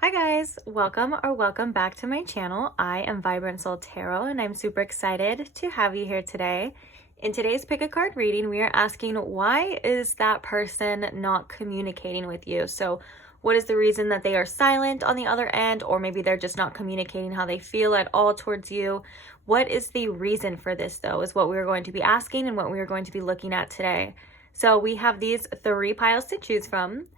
Hi guys, welcome back to my channel. I am Vibrant Soul Tarot and I'm super excited to have you here today. In today's pick a card reading, we are asking why is that person not communicating with you? So what is the reason that they are silent on the other end, or maybe they're just not communicating how they feel at all towards you? What is the reason for this though, is what we're going to be asking and what we are going to be looking at today. So we have these 3 piles to choose from.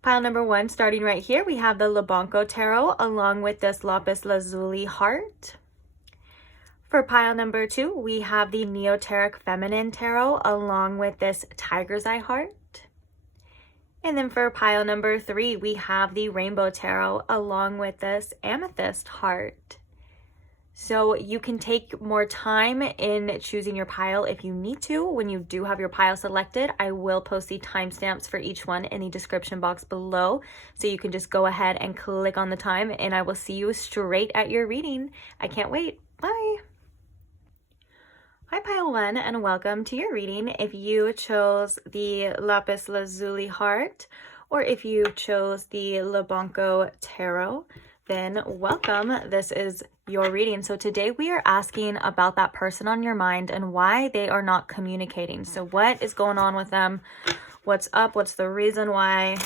Pile number 1, starting right here, we have the Lubanko Tarot along with this Lapis Lazuli heart. For pile number 2, we have the Neoteric Feminine Tarot along with this Tiger's Eye heart. And then for pile number 3, we have the Rainbow Tarot along with this Amethyst heart. So you can take more time in choosing your pile if you need to. When you do have your pile selected, I will post the timestamps for each one in the description box below. So you can just go ahead and click on the time and I will see you straight at your reading. I can't wait. Bye. Hi pile 1 and welcome to your reading. If you chose the Lapis Lazuli heart or if you chose the Lubanko Tarot, then welcome. This is your reading. So today we are asking about that person on your mind and why they are not communicating. So what is going on with them? What's up? What's the reason why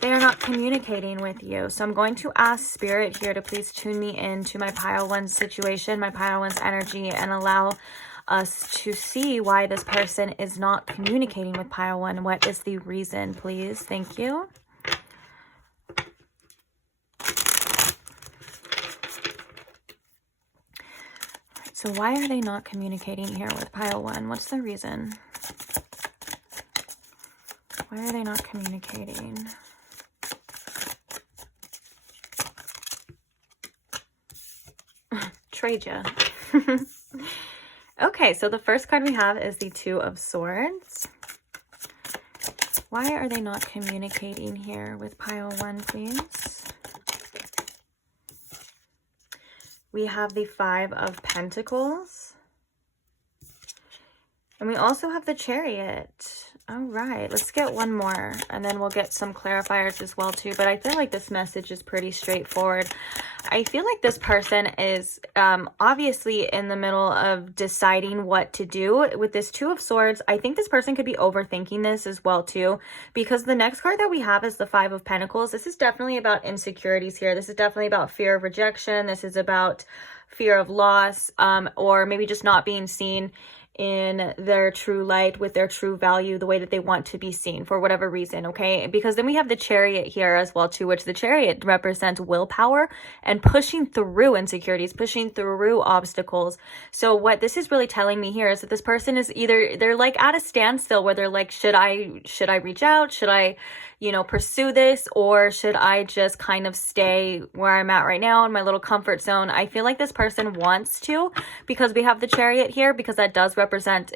they are not communicating with you? So I'm going to ask Spirit here to please tune me into my pile 1 situation, my pile 1's energy, and allow us to see why this person is not communicating with pile 1. What is the reason, please? Thank you. So why are they not communicating here with pile 1? What's the reason? Why are they not communicating? Trade ya. Okay, so the first card we have is the 2 of Swords. Why are they not communicating here with pile 1, please? We have the 5 of Pentacles. And we also have the Chariot. All right, let's get one more and then we'll get some clarifiers as well too. But I feel like this message is pretty straightforward. I feel like this person is obviously in the middle of deciding what to do. With this 2 of Swords, I think this person could be overthinking this as well too, because the next card that we have is the 5 of Pentacles. This is definitely about insecurities here. This is definitely about fear of rejection. This is about fear of loss, or maybe just not being seen in their true light with their true value, the way that they want to be seen for whatever reason. Okay, because then we have the Chariot here as well too, which the Chariot represents willpower and pushing through insecurities, pushing through obstacles. So what this is really telling me here is that this person is either they're like at a standstill where they're like, should I reach out, should I pursue this, or should I just kind of stay where I'm at right now in my little comfort zone? I feel like this person wants to, because we have the Chariot here, because that does represent,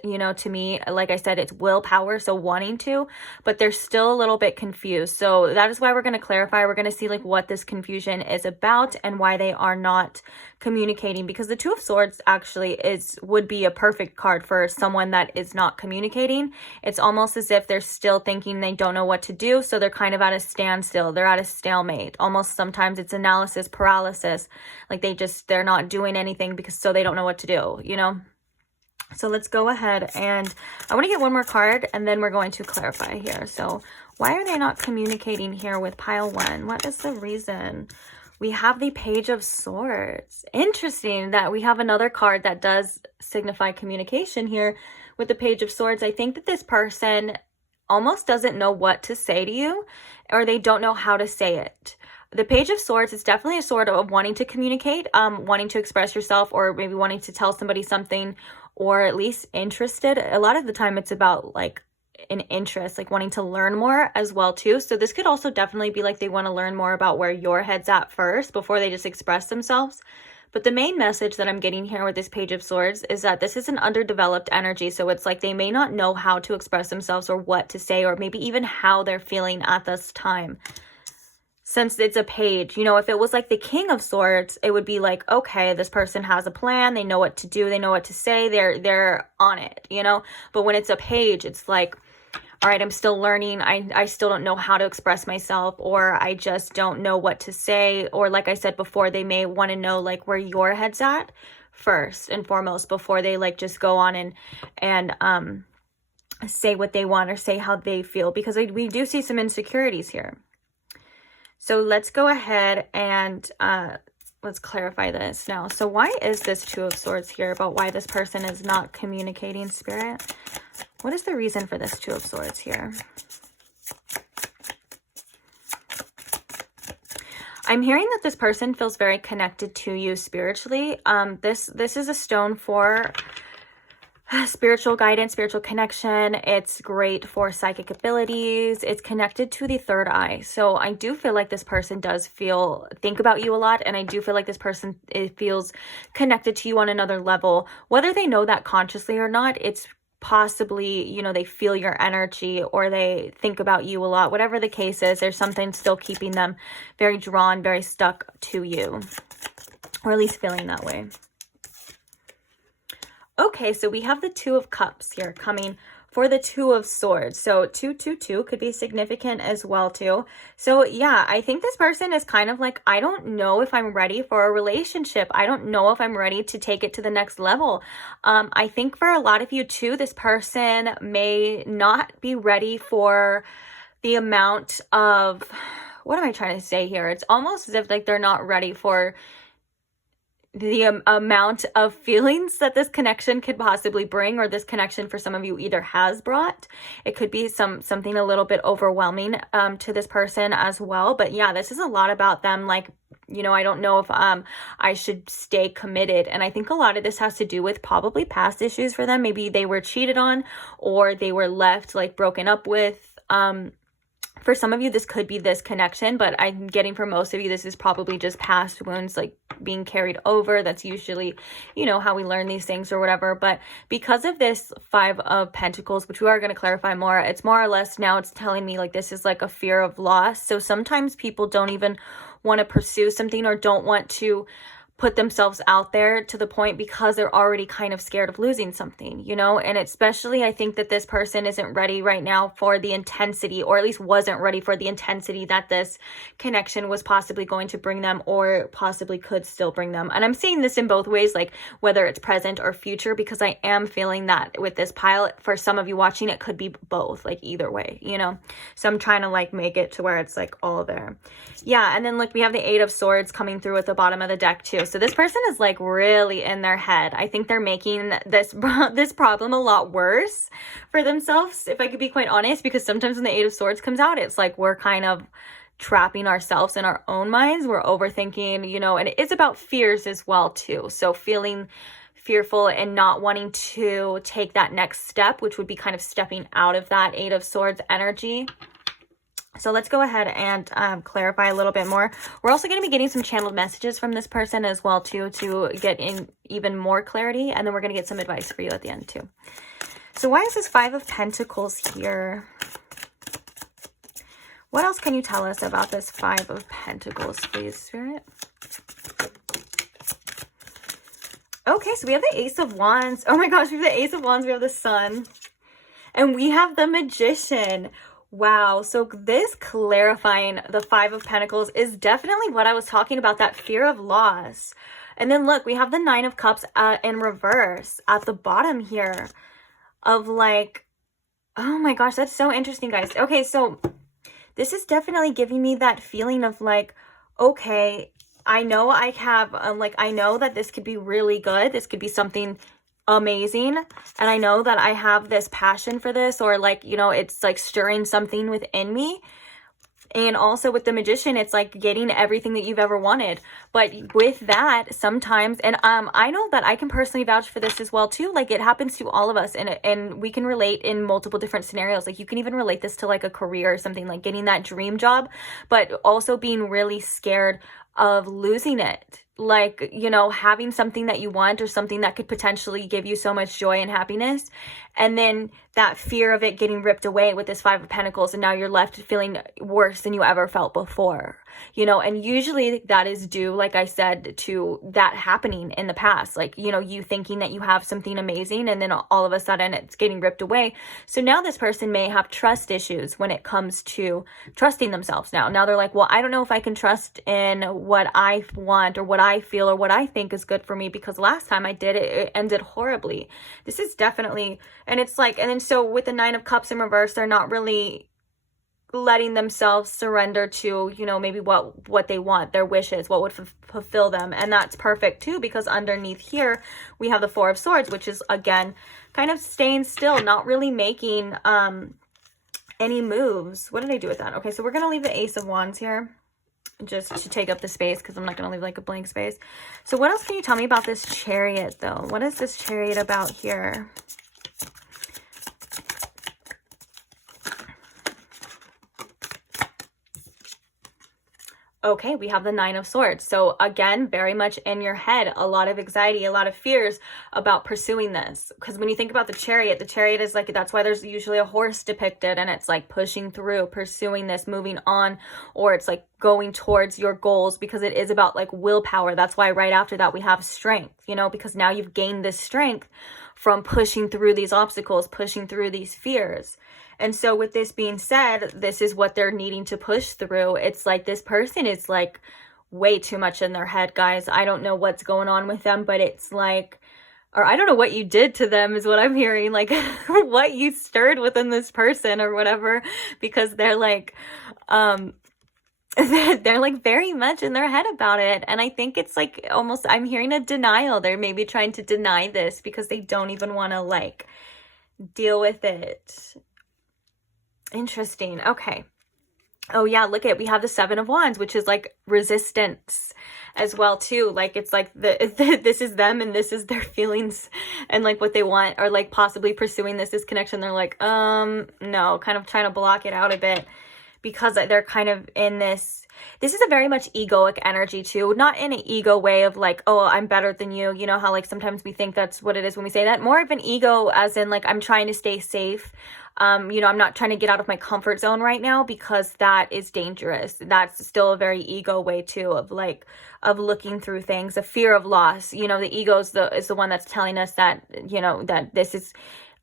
to me, like I said, it's willpower, so wanting to, but they're still a little bit confused. So that is why we're going to clarify. We're going to see like what this confusion is about and why they are not communicating, because the 2 of Swords actually would be a perfect card for someone that is not communicating. It's almost as if they're still thinking they don't know what to do, so they're kind of at a standstill. They're at a stalemate. Almost sometimes it's analysis paralysis, like they're not doing anything because so they don't know what to do, So let's go ahead and I want to get one more card and then we're going to clarify here. So why are they not communicating here with pile 1? What is the reason? We have the Page of Swords. Interesting that we have another card that does signify communication here with the Page of Swords. I think that this person almost doesn't know what to say to you, or they don't know how to say it. The Page of Swords is definitely a sort of wanting to communicate, wanting to express yourself, or maybe wanting to tell somebody something, or at least interested. A lot of the time it's about like an interest, like wanting to learn more as well too. So this could also definitely be like they want to learn more about where your head's at first before they just express themselves. But the main message that I'm getting here with this Page of Swords is that this is an underdeveloped energy. So it's like they may not know how to express themselves or what to say, or maybe even how they're feeling at this time. Since it's a page, if it was like the King of Swords, it would be like, okay, this person has a plan. They know what to do. They know what to say. They're on it, But when it's a page, it's like, all right, I'm still learning. I still don't know how to express myself, or I just don't know what to say. Or like I said before, they may want to know like where your head's at first and foremost before they like just go on and say what they want or say how they feel, because we do see some insecurities here. So let's go ahead and let's clarify this now. So why is this Two of Swords here about why this person is not communicating, Spirit? What is the reason for this Two of Swords here? I'm hearing that this person feels very connected to you spiritually. This is a stone for spiritual guidance, spiritual connection. It's great for psychic abilities. It's connected to the third eye. So I do feel like this person does think about you a lot. And I do feel like this person, it feels connected to you on another level. Whether they know that consciously or not, it's possibly, you know, they feel your energy or they think about you a lot. Whatever the case is, there's something still keeping them very drawn, very stuck to you, or at least feeling that way. Okay, so we have the Two of Cups here coming for the Two of Swords. So 222 could be significant as well too. So yeah, I think this person is kind of like, I don't know if I'm ready for a relationship. I don't know if I'm ready to take it to the next level. I think for a lot of you too, this person may not be ready for the amount of, what am I trying to say here? It's almost as if like they're not ready for the amount of feelings that this connection could possibly bring, or this connection for some of you either has brought. It could be something a little bit overwhelming to this person as well. But yeah, this is a lot about them like, you know, I don't know if I should stay committed. And I think a lot of this has to do with probably past issues for them. Maybe they were cheated on, or they were left like broken up with. For some of you, this could be this connection, but I'm getting for most of you, this is probably just past wounds like being carried over. That's usually, you know, how we learn these things or whatever. But because of this Five of Pentacles, which we are going to clarify more, it's more or less now it's telling me like this is like a fear of loss. So sometimes people don't even want to pursue something or don't want to put themselves out there to the point because they're already kind of scared of losing something, you know? And especially I think that this person isn't ready right now for the intensity, or at least wasn't ready for the intensity that this connection was possibly going to bring them, or possibly could still bring them. And I'm seeing this in both ways, like whether it's present or future, because I am feeling that with this pile, for some of you watching, it could be both, like either way, you know? So I'm trying to like make it to where it's like all there. Yeah, and then look, we have the Eight of Swords coming through at the bottom of the deck too. So this person is like really in their head. I think they're making this problem a lot worse for themselves, if I could be quite honest, because sometimes when the Eight of Swords comes out, it's like we're kind of trapping ourselves in our own minds. We're overthinking, you know, and it is about fears as well too. So feeling fearful and not wanting to take that next step, which would be kind of stepping out of that Eight of Swords energy. So let's go ahead and clarify a little bit more. We're also going to be getting some channeled messages from this person as well too, to get in even more clarity. And then we're going to get some advice for you at the end too. So why is this Five of Pentacles here? What else can you tell us about this Five of Pentacles, please, Spirit? Okay, so we have the Ace of Wands. Oh my gosh, we have the Ace of Wands. We have the Sun. And we have the Magician. Wow, so this clarifying the Five of Pentacles is definitely what I was talking about, that fear of loss. And then look, we have the Nine of Cups in reverse at the bottom here of like, oh my gosh, that's so interesting, guys. Okay, so this is definitely giving me that feeling of like, okay, I know I have, I know that this could be really good. This could be something amazing, and I know that I have this passion for this, or like, you know, it's like stirring something within me. And also with the Magician, it's like getting everything that you've ever wanted. But with that, sometimes, and I know that I can personally vouch for this as well too, like it happens to all of us, and we can relate in multiple different scenarios. Like you can even relate this to like a career or something, like getting that dream job, but also being really scared of losing it. like, you know, having something that you want or something that could potentially give you so much joy and happiness, and then that fear of it getting ripped away with this Five of Pentacles, and now you're left feeling worse than you ever felt before, you know. And usually that is due, like I said, to that happening in the past, like, you know, you thinking that you have something amazing and then all of a sudden it's getting ripped away. So now this person may have trust issues when it comes to trusting themselves. Now they're like, well, I don't know if I can trust in what I want or what I feel or what I think is good for me, because last time I did it, it ended horribly. This is definitely, and it's like, and then so with the Nine of Cups in reverse, they're not really letting themselves surrender to, you know, maybe what they want, their wishes, what would fulfill them. And that's perfect too, because underneath here we have the Four of Swords, which is again kind of staying still, not really making any moves. What did I do with that? Okay, so we're gonna leave the Ace of Wands here just to take up the space, because I'm not gonna leave like a blank space. So what else can you tell me about this Chariot though? What is this Chariot about here? Okay, we have the Nine of Swords. So again, very much in your head, a lot of anxiety, a lot of fears about pursuing this. Because when you think about the Chariot is like, that's why there's usually a horse depicted, and it's like pushing through, pursuing this, moving on, or it's like going towards your goals, because it is about like willpower. That's why right after that we have strength, you know, because now you've gained this strength from pushing through these obstacles, pushing through these fears. And so with this being said, this is what they're needing to push through. It's like this person is like way too much in their head, guys. I don't know what's going on with them, but it's like, or I don't know what you did to them is what I'm hearing, like what you stirred within this person or whatever, because they're like, they're like very much in their head about it. And I think it's like almost, I'm hearing a denial. They're maybe trying to deny this because they don't even want to like deal with it. Interesting. Okay. Oh yeah, look at, we have the Seven of Wands, which is like resistance as well too. Like it's like this is them and this is their feelings and like what they want, or like possibly pursuing this connection. They're like, no, kind of trying to block it out a bit, because they're kind of in this is a very much egoic energy too. Not in an ego way of like, oh, I'm better than you. You know how like sometimes we think that's what it is when we say that. More of an ego as in like, I'm trying to stay safe. You know, I'm not trying to get out of my comfort zone right now, because that is dangerous. That's still a very ego way too, of like, of looking through things, a fear of loss. You know, the ego is the one that's telling us that, you know, that this is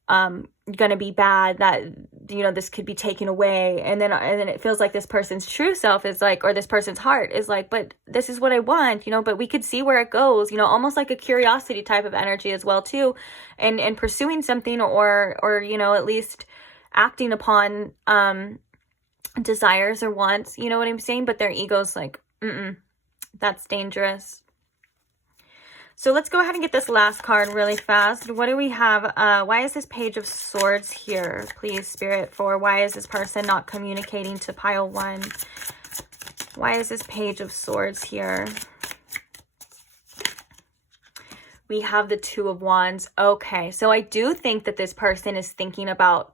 gonna be bad, that, you know, this could be taken away, and then it feels like this person's true self is like, or this person's heart is like, but this is what I want, you know, but we could see where it goes, you know, almost like a curiosity type of energy as well too, and pursuing something, or you know, at least acting upon desires or wants, you know what I'm saying, but their ego's like, that's dangerous. So let's go ahead and get this last card really fast. What do we have? Why is this Page of Swords here? Please, Spirit, for why is this person not communicating to pile one? Why is this Page of Swords here? We have the Two of Wands. Okay, so I do think that this person is thinking about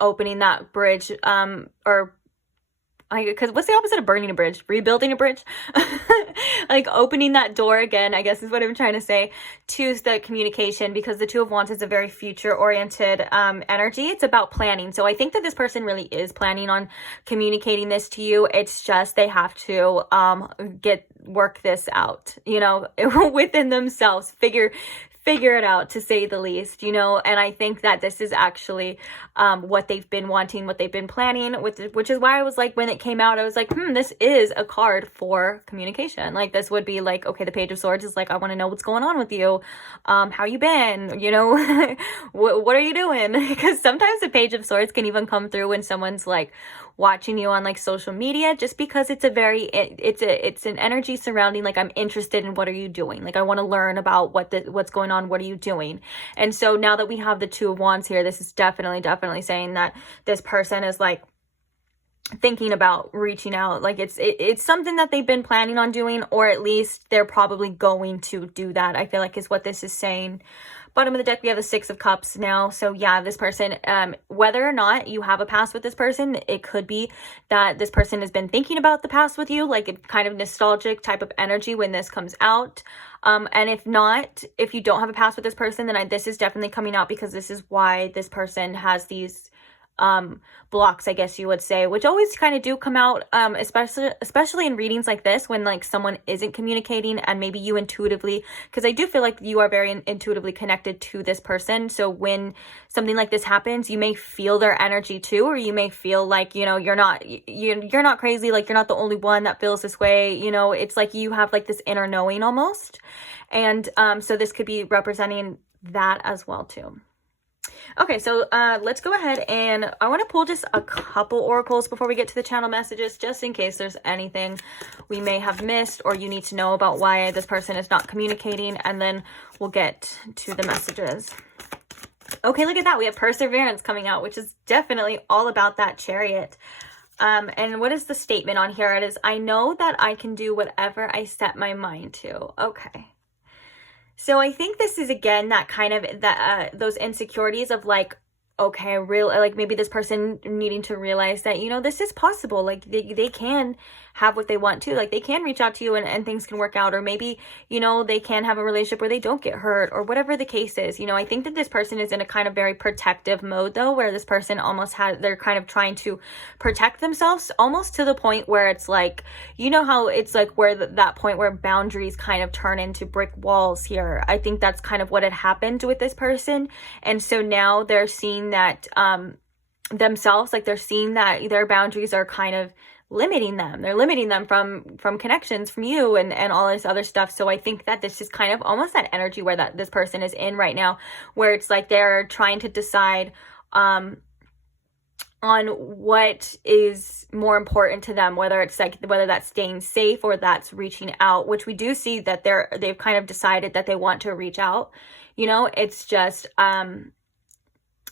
opening that bridge, or because what's the opposite of burning a bridge? Rebuilding a bridge? Like opening that door again, I guess is what I'm trying to say, to the communication, because the Two of Wands is a very future-oriented energy. It's about planning. So I think that this person really is planning on communicating this to you. It's just they have to work this out, you know, within themselves, figure it out, to say the least, you know. And I think that this is actually what they've been wanting, what they've been planning, which is why I was like, when it came out, I was like, this is a card for communication. Like this would be like, okay, the Page of Swords is like, I want to know what's going on with you, how you been, you know, what are you doing? Because sometimes the Page of Swords can even come through when someone's like watching you on like social media, just because it's a very, it's an energy surrounding like, I'm interested in what are you doing, like I want to learn about what's going on, what are you doing. And so now that we have the Two of Wands here, this is definitely saying that this person is like thinking about reaching out, like it's something that they've been planning on doing, or at least they're probably going to do that, I feel like is what this is saying. Bottom of the deck, we have the Six of Cups now. So yeah, this person, whether or not you have a past with this person, it could be that this person has been thinking about the past with you, like a kind of nostalgic type of energy when this comes out. And if not, if you don't have a past with this person, then this is definitely coming out, because this is why this person has these blocks, I guess you would say, which always kind of do come out, especially in readings like this, when like someone isn't communicating and maybe you intuitively, because I do feel like you are very intuitively connected to this person. So when something like this happens, you may feel their energy too, or you may feel like, you know, you're not crazy, like you're not the only one that feels this way, you know. It's like you have like this inner knowing almost. And so this could be representing that as well too. Okay, so let's go ahead, and I want to pull just a couple oracles before we get to the channel messages, just in case there's anything we may have missed or you need to know about why this person is not communicating, and then we'll get to the messages. Okay, look at that. We have Perseverance coming out, which is definitely all about that Chariot. And what is the statement on here? It is, I know that I can do whatever I set my mind to. Okay. So I think this is, again, that kind of, those insecurities of like, okay, like maybe this person needing to realize that, you know, this is possible. Like they can have what they want to, like they can reach out to you and things can work out, or maybe, you know, they can have a relationship where they don't get hurt, or whatever the case is. You know, I think that this person is in a kind of very protective mode though, where this person almost they're kind of trying to protect themselves, almost to the point where it's like, you know how it's like where that point where boundaries kind of turn into brick walls here. I think that's kind of what had happened with this person. And so now they're seeing that themselves, like they're seeing that their boundaries are kind of limiting them. They're limiting them from connections from you and all this other stuff. So I think that this is kind of almost that energy where this person is in right now, where it's like they're trying to decide on what is more important to them, whether that's staying safe or that's reaching out, which we do see that they've kind of decided that they want to reach out. You know, it's just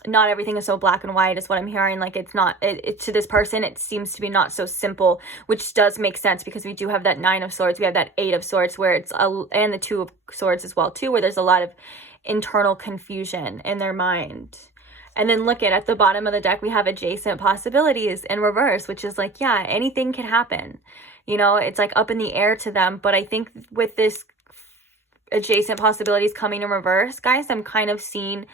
not everything is so black and white is what I'm hearing. Like it's not, to this person, it seems to be not so simple, which does make sense because we do have that Nine of Swords. We have that Eight of Swords where and the Two of Swords as well too, where there's a lot of internal confusion in their mind. And then look at the bottom of the deck, we have adjacent possibilities in reverse, which is like, yeah, anything can happen. You know, it's like up in the air to them. But I think with this adjacent possibilities coming in reverse, guys, I'm kind of seeing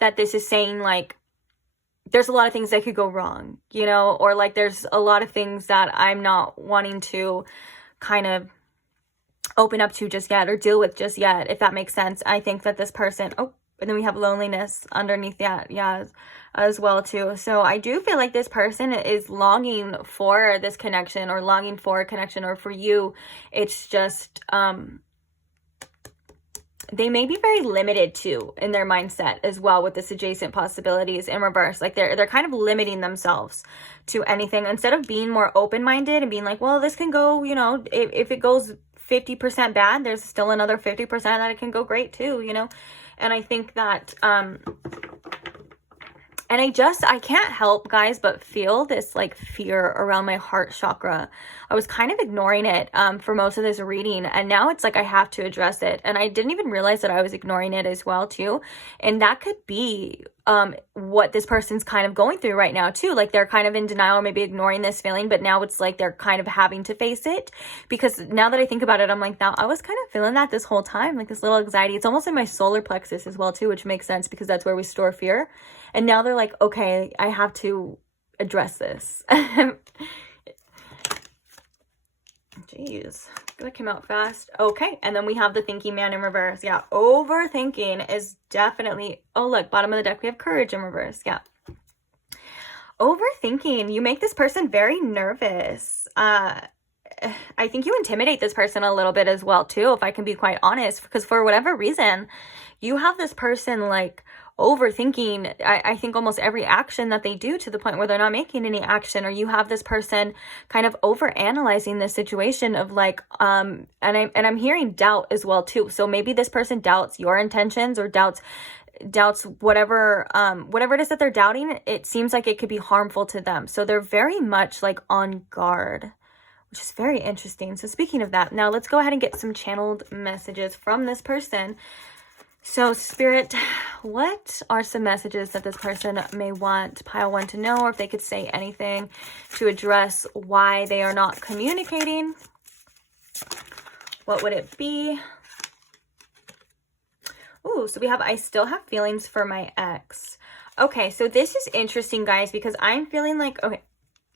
that this is saying like there's a lot of things that could go wrong, you know, or like there's a lot of things that I'm not wanting to kind of open up to just yet or deal with just yet, if that makes sense. I think that this person, and then we have loneliness underneath that, yeah, as well too. So I do feel like this person is longing for this connection, or longing for a connection, or for you. It's just they may be very limited too in their mindset as well with this adjacent possibilities in reverse. Like they're kind of limiting themselves to anything instead of being more open-minded and being like, well, this can go, you know, if it goes 50% bad, there's still another 50% that it can go great too, you know. And I think that and I can't help, guys, but feel this like fear around my heart chakra. I was kind of ignoring it for most of this reading, and now it's like I have to address it. And I didn't even realize that I was ignoring it as well too. And that could be what this person's kind of going through right now too. Like they're kind of in denial or maybe ignoring this feeling, but now it's like they're kind of having to face it. Because now that I think about it, I'm like, now I was kind of feeling that this whole time, like this little anxiety. It's almost in my solar plexus as well too, which makes sense because that's where we store fear. And now they're like, okay, I have to address this. Jeez, that came out fast. Okay, and then we have the thinking man in reverse. Yeah, overthinking is definitely, oh look, bottom of the deck, we have courage in reverse. Yeah. Overthinking, you make this person very nervous. I think you intimidate this person a little bit as well too, if I can be quite honest, because for whatever reason, you have this person like overthinking, I think almost every action that they do, to the point where they're not making any action. Or you have this person kind of over analyzing the situation of like, and I'm hearing doubt as well too. So maybe this person doubts your intentions, or doubts whatever it is that they're doubting. It seems like it could be harmful to them. So they're very much like on guard, which is very interesting. So speaking of that, now let's go ahead and get some channeled messages from this person. So Spirit, what are some messages that this person may want pile 1 to know, or if they could say anything to address why they are not communicating? What would it be? Ooh, so we have, I still have feelings for my ex. Okay, so this is interesting, guys, because I'm feeling like, okay,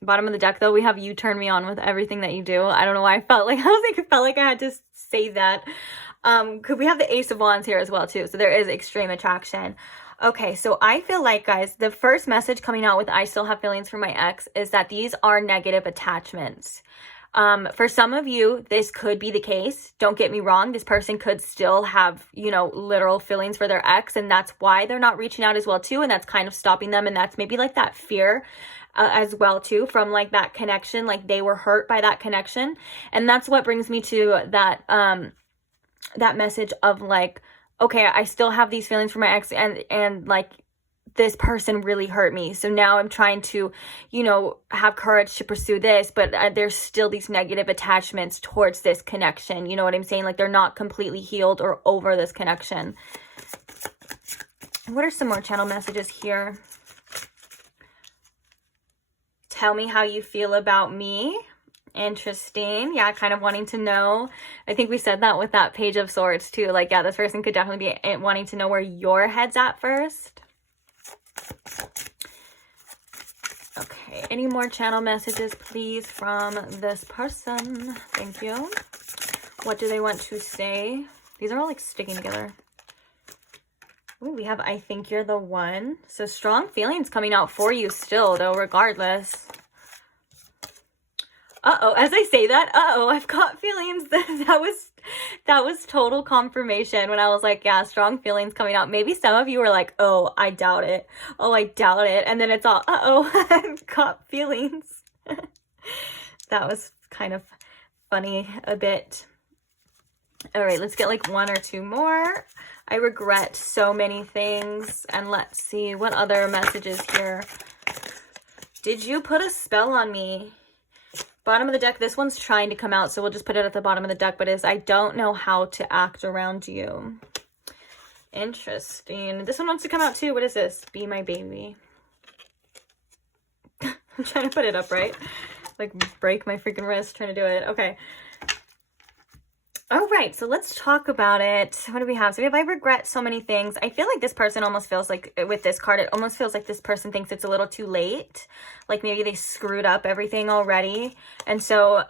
bottom of the deck, though, we have you turn me on with everything that you do. I don't know why I felt like, I felt like I had to say that. Could we have the Ace of Wands here as well, too? So there is extreme attraction. Okay, so I feel like, guys, the first message coming out with I still have feelings for my ex is that these are negative attachments. For some of you, this could be the case. Don't get me wrong. This person could still have, you know, literal feelings for their ex, and that's why they're not reaching out as well too. And that's kind of stopping them. And that's maybe like that fear as well too, from like that connection, like they were hurt by that connection. And that's what brings me to that, that message of like, okay, I still have these feelings for my ex, and like, this person really hurt me. So now I'm trying to, you know, have courage to pursue this, but there's still these negative attachments towards this connection. You know what I'm saying? Like they're not completely healed or over this connection. What are some more channel messages here? Tell me how you feel about me. Interesting. Yeah, kind of wanting to know. I think we said that with that Page of Swords too. Like, yeah, this person could definitely be wanting to know where your head's at first. Okay, any more channel messages, please, from this person? Thank you. What do they want to say? These are all like sticking together. Ooh, we have I think you're the one. So strong feelings coming out for you still, though, regardless. Uh-oh, as I say that, uh-oh, I've got feelings. That was total confirmation when I was like, yeah, strong feelings coming out. Maybe some of you were like, oh, I doubt it. Oh, I doubt it. And then it's all, uh-oh, I've got feelings. That was kind of funny a bit. All right, let's get like 1 or 2 more. I regret so many things. And let's see, what other messages here? Did you put a spell on me? Bottom of the deck, this one's trying to come out, so we'll just put it at the bottom of the deck, but it's I don't know how to act around you. Interesting. This one wants to come out too. What is this? Be my baby. I'm trying to put it up, right? Like break my freaking wrist trying to do it. Okay. All right, so let's talk about it. What do we have? So we have I regret so many things. I feel like this person almost feels like, with this card, it almost feels like this person thinks it's a little too late. Like maybe they screwed up everything already. And so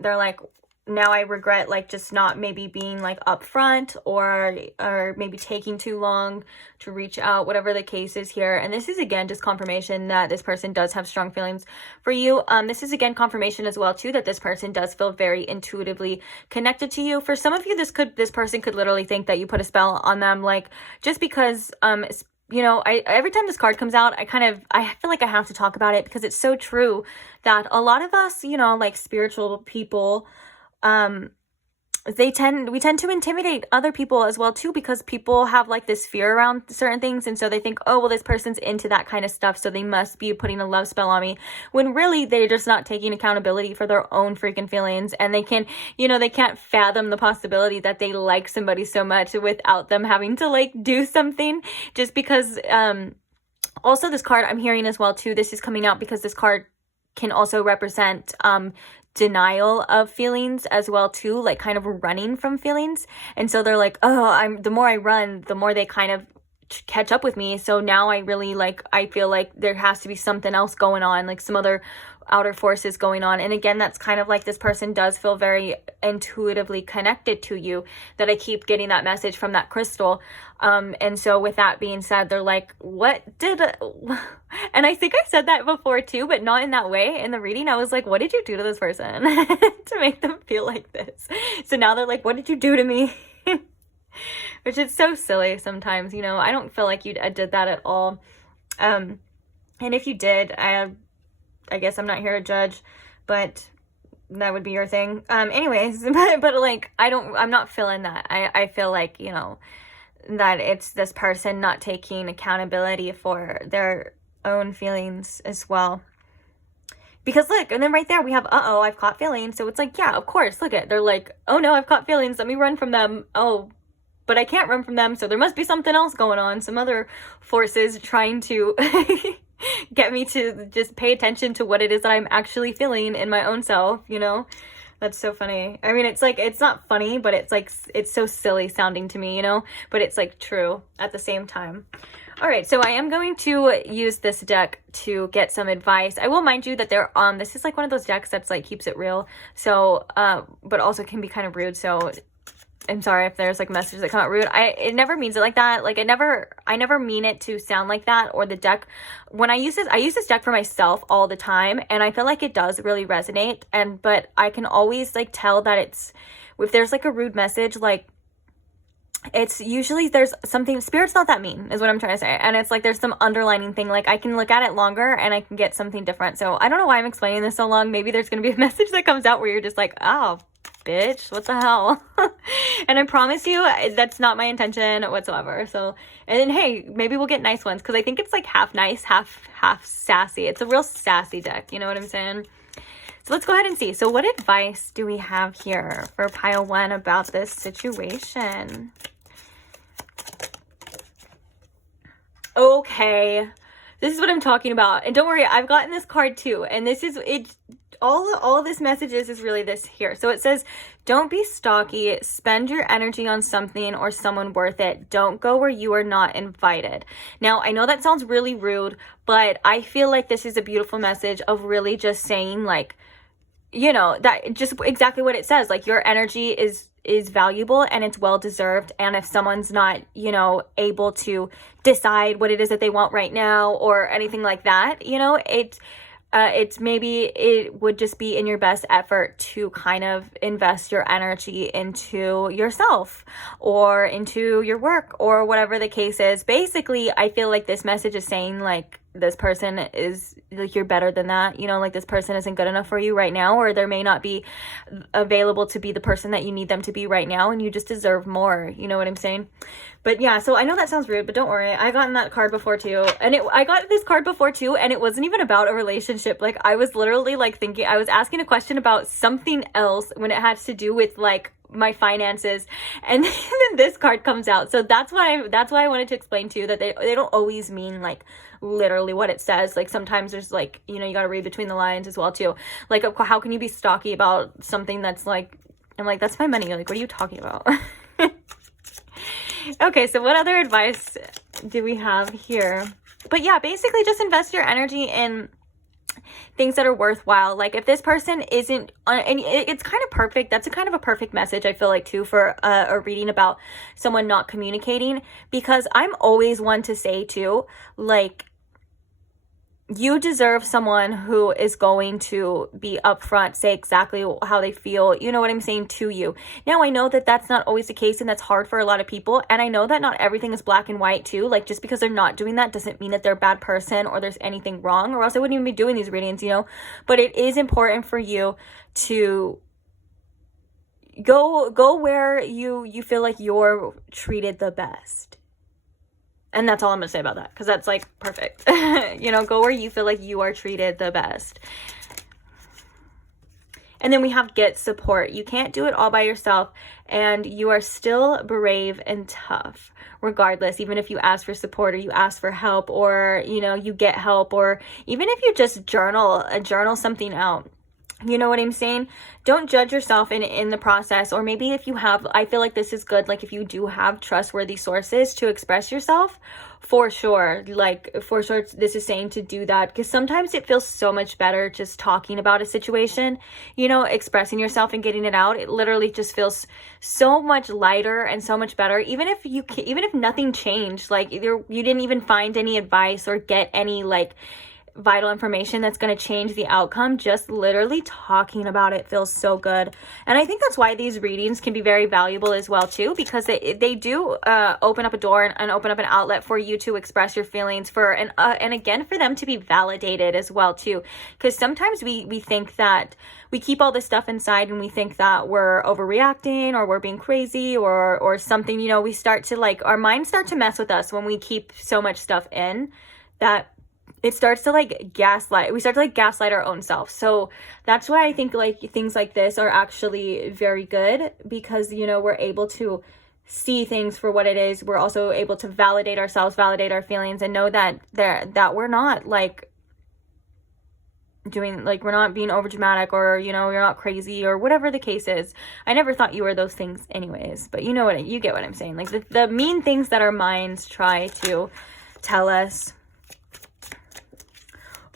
they're like, now I regret like just not maybe being like upfront or maybe taking too long to reach out, whatever the case is here. And this is again just confirmation that this person does have strong feelings for you. This is again confirmation as well too that this person does feel very intuitively connected to you. For some of you, this person could literally think that you put a spell on them, like just because you know, every time this card comes out, I feel like I have to talk about it because it's so true that a lot of us, you know, like spiritual people, we tend to intimidate other people as well too, because people have like this fear around certain things, and so they think, oh well, this person's into that kind of stuff, so they must be putting a love spell on me, when really they're just not taking accountability for their own freaking feelings, and they can't fathom the possibility that they like somebody so much without them having to like do something, just because also this card I'm hearing as well too, this is coming out because this card can also represent denial of feelings as well too, like kind of running from feelings. And so they're like, oh, the more I run, the more they kind of catch up with me. So now I feel like there has to be something else going on, like some other outer forces going on. And again, that's kind of like this person does feel very intuitively connected to you, that I keep getting that message from that crystal. And so with that being said, they're like, and I think I said that before too, but not in that way. In the reading, I was like, what did you do to this person to make them feel like this? So now they're like, what did you do to me? Which is so silly sometimes, you know. I don't feel like you did that at all. And if you did, I guess I'm not here to judge, but that would be your thing. Anyways, but like, I'm not feeling that. I feel like, you know, that it's this person not taking accountability for their own feelings as well. Because look, and then right there we have, uh-oh, I've caught feelings. So it's like, yeah, of course, look at, they're like, oh no, I've caught feelings. Let me run from them. Oh, but I can't run from them. So there must be something else going on, some other forces trying to get me to just pay attention to what it is that I'm actually feeling in my own self, you know? That's so funny. I mean, it's like, it's not funny, but it's like, it's so silly sounding to me, you know? But it's like true at the same time. All right, so I am going to use this deck to get some advice. I will mind you that this is like one of those decks that's like keeps it real. So, but also can be kind of rude. So I'm sorry if there's like messages that come out rude. It never means it like that. Like I never mean it to sound like that. Or the deck, when I use this deck for myself all the time, and I feel like it does really resonate. But I can always like tell that if there's like a rude message, like it's usually there's something, spirit's not that mean is what I'm trying to say. And it's like there's some underlining thing, like I can look at it longer and I can get something different. So I don't know why I'm explaining this so long. Maybe there's going to be a message that comes out where you're just like, oh, bitch, what the hell? And I promise you that's not my intention whatsoever. So, and then hey, maybe we'll get nice ones, because I think it's like half nice, half sassy. It's a real sassy deck, you know what I'm saying? So let's go ahead and see. So what advice do we have here for pile 1 about this situation? Okay, this is what I'm talking about. And don't worry, I've gotten this card too. And this is it. All this message is really this here. So it says, don't be stocky. Spend your energy on something or someone worth it. Don't go where you are not invited. Now, I know that sounds really rude, but I feel like this is a beautiful message of really just saying, like, you know, that just exactly what it says. Like, your energy is valuable and it's well deserved. And if someone's not, you know, able to decide what it is that they want right now or anything like that, you know, it's maybe it would just be in your best effort to kind of invest your energy into yourself or into your work or whatever the case is. Basically, I feel like this message is saying, like, this person is like, you're better than that, you know, like this person isn't good enough for you right now, or there may not be available to be the person that you need them to be right now, and you just deserve more, you know what I'm saying? But yeah, so I know that sounds rude, but don't worry, I gotten that card before too, and I got this card before too, and it wasn't even about a relationship. Like, I was literally like thinking, I was asking a question about something else when it has to do with like my finances, and then this card comes out. So that's why I wanted to explain too, that they don't always mean like literally what it says. Like, sometimes there's like, you know, you got to read between the lines as well too. Like, how can you be stocky about something that's like, I'm like, that's my money, like, what are you talking about? Okay, so what other advice do we have here? But yeah, basically just invest your energy in things that are worthwhile. Like, if this person isn't and it's kind of perfect, that's a kind of a perfect message, I feel like, too, for a reading about someone not communicating, because I'm always one to say too, like, you deserve someone who is going to be upfront, say exactly how they feel, you know what I'm saying, to you. Now, I know that that's not always the case, and that's hard for a lot of people, and I know that not everything is black and white too. Like, just because they're not doing that doesn't mean that they're a bad person or there's anything wrong, or else I wouldn't even be doing these readings, you know. But it is important for you to go where you feel like you're treated the best. And that's all I'm going to say about that, because that's like perfect. You know, go where you feel like you are treated the best. And then we have get support. You can't do it all by yourself, and you are still brave and tough regardless, even if you ask for support or you ask for help, or, you know, you get help, or even if you just journal something out. You know what I'm saying? Don't judge yourself in the process. Or maybe if you have, I feel like this is good, like if you do have trustworthy sources to express yourself, for sure. Like, for sure, this is saying to do that, because sometimes it feels so much better just talking about a situation, you know, expressing yourself and getting it out. It literally just feels so much lighter and so much better. Even if nothing changed, like either you didn't even find any advice or get any like vital information that's going to change the outcome, just literally talking about it feels so good. And I think that's why these readings can be very valuable as well too, because they do open up a door and open up an outlet for you to express your feelings, and again, for them to be validated as well too, because sometimes we think that we keep all this stuff inside and we think that we're overreacting or we're being crazy or something, you know. We start to, like, our minds start to mess with us when we keep so much stuff in, that it starts to like gaslight. We start to like gaslight our own self. So that's why I think like things like this are actually very good, because, you know, we're able to see things for what it is. We're also able to validate ourselves, validate our feelings, and know that we're not like doing, like, we're not being over dramatic, or, you know, you're not crazy, or whatever the case is. I never thought you were those things anyways, but you know what, you get what I'm saying. Like the mean things that our minds try to tell us.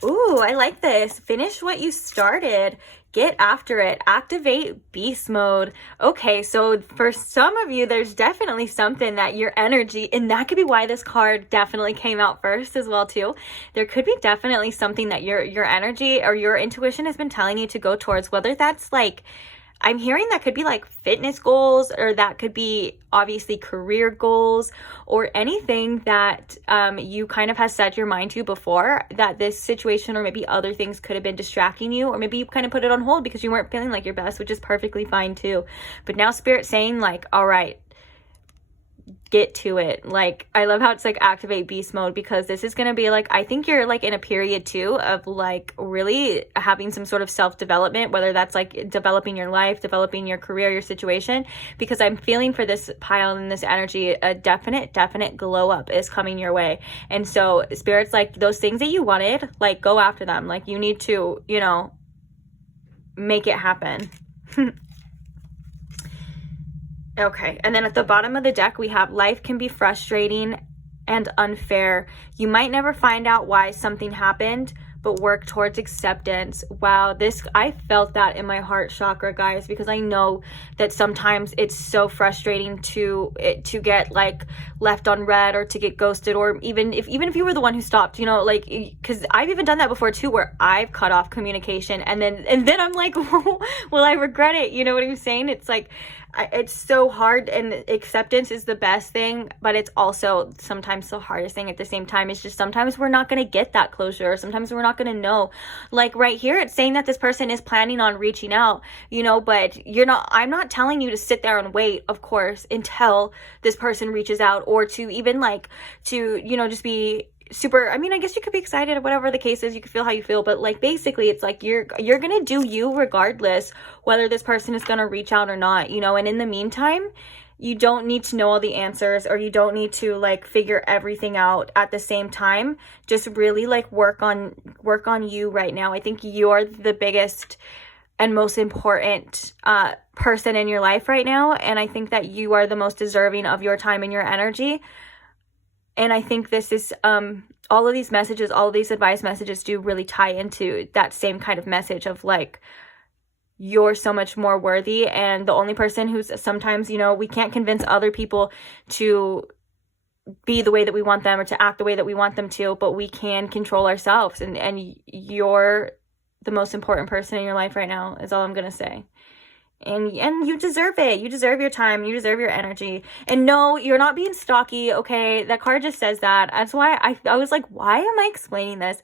Ooh, I like this. Finish what you started. Get after it. Activate beast mode. Okay, so for some of you, there's definitely something that your energy, and that could be why this card definitely came out first as well too. There could be definitely something that your energy or your intuition has been telling you to go towards, whether that's like, I'm hearing that could be like fitness goals, or that could be obviously career goals, or anything that you kind of have set your mind to before, that this situation or maybe other things could have been distracting you, or maybe you kind of put it on hold because you weren't feeling like your best, which is perfectly fine too. But now Spirit's saying like, all right, get to it. Like, I love how it's like activate beast mode, because this is going to be like, I think you're like in a period too of like really having some sort of self-development, whether that's like developing your life, developing your career, your situation, because I'm feeling for this pile and this energy, a definite glow up is coming your way. And so Spirit's like, those things that you wanted, like, go after them. Like, you need to, you know, make it happen. Okay, and then at the bottom of the deck, we have life can be frustrating and unfair. You might never find out why something happened, but work towards acceptance. Wow, this, I felt that in my heart chakra, guys, because I know that sometimes it's so frustrating to get like left on red, or to get ghosted, or even if you were the one who stopped, you know, like, because I've even done that before too, where I've cut off communication, and then I'm like, will I regret it? You know what I'm saying? It's like, it's so hard, and acceptance is the best thing, but it's also sometimes the hardest thing at the same time. It's just sometimes we're not going to get that closure, or sometimes we're not going to know. Like right here, it's saying that this person is planning on reaching out, you know, but I'm not telling you to sit there and wait, of course, until this person reaches out, or to even like to, you know, just be super, I mean, I guess you could be excited or whatever the case is, you can feel how you feel, but like basically it's like you're gonna do you regardless whether this person is gonna reach out or not, you know. And in the meantime, you don't need to know all the answers, or you don't need to like figure everything out at the same time. Just really like work on you right now. I think you're the biggest and most important person in your life right now, and I think that you are the most deserving of your time and your energy. And I think this is, all of these messages, all of these advice messages do really tie into that same kind of message of like, you're so much more worthy. And the only person who's sometimes, you know, we can't convince other people to be the way that we want them, or to act the way that we want them to, but we can control ourselves. And you're the most important person in your life right now, is all I'm going to say. And you deserve it. You deserve your time. You deserve your energy. And no, you're not being stocky, okay? That card just says that. That's why I was like, why am I explaining this?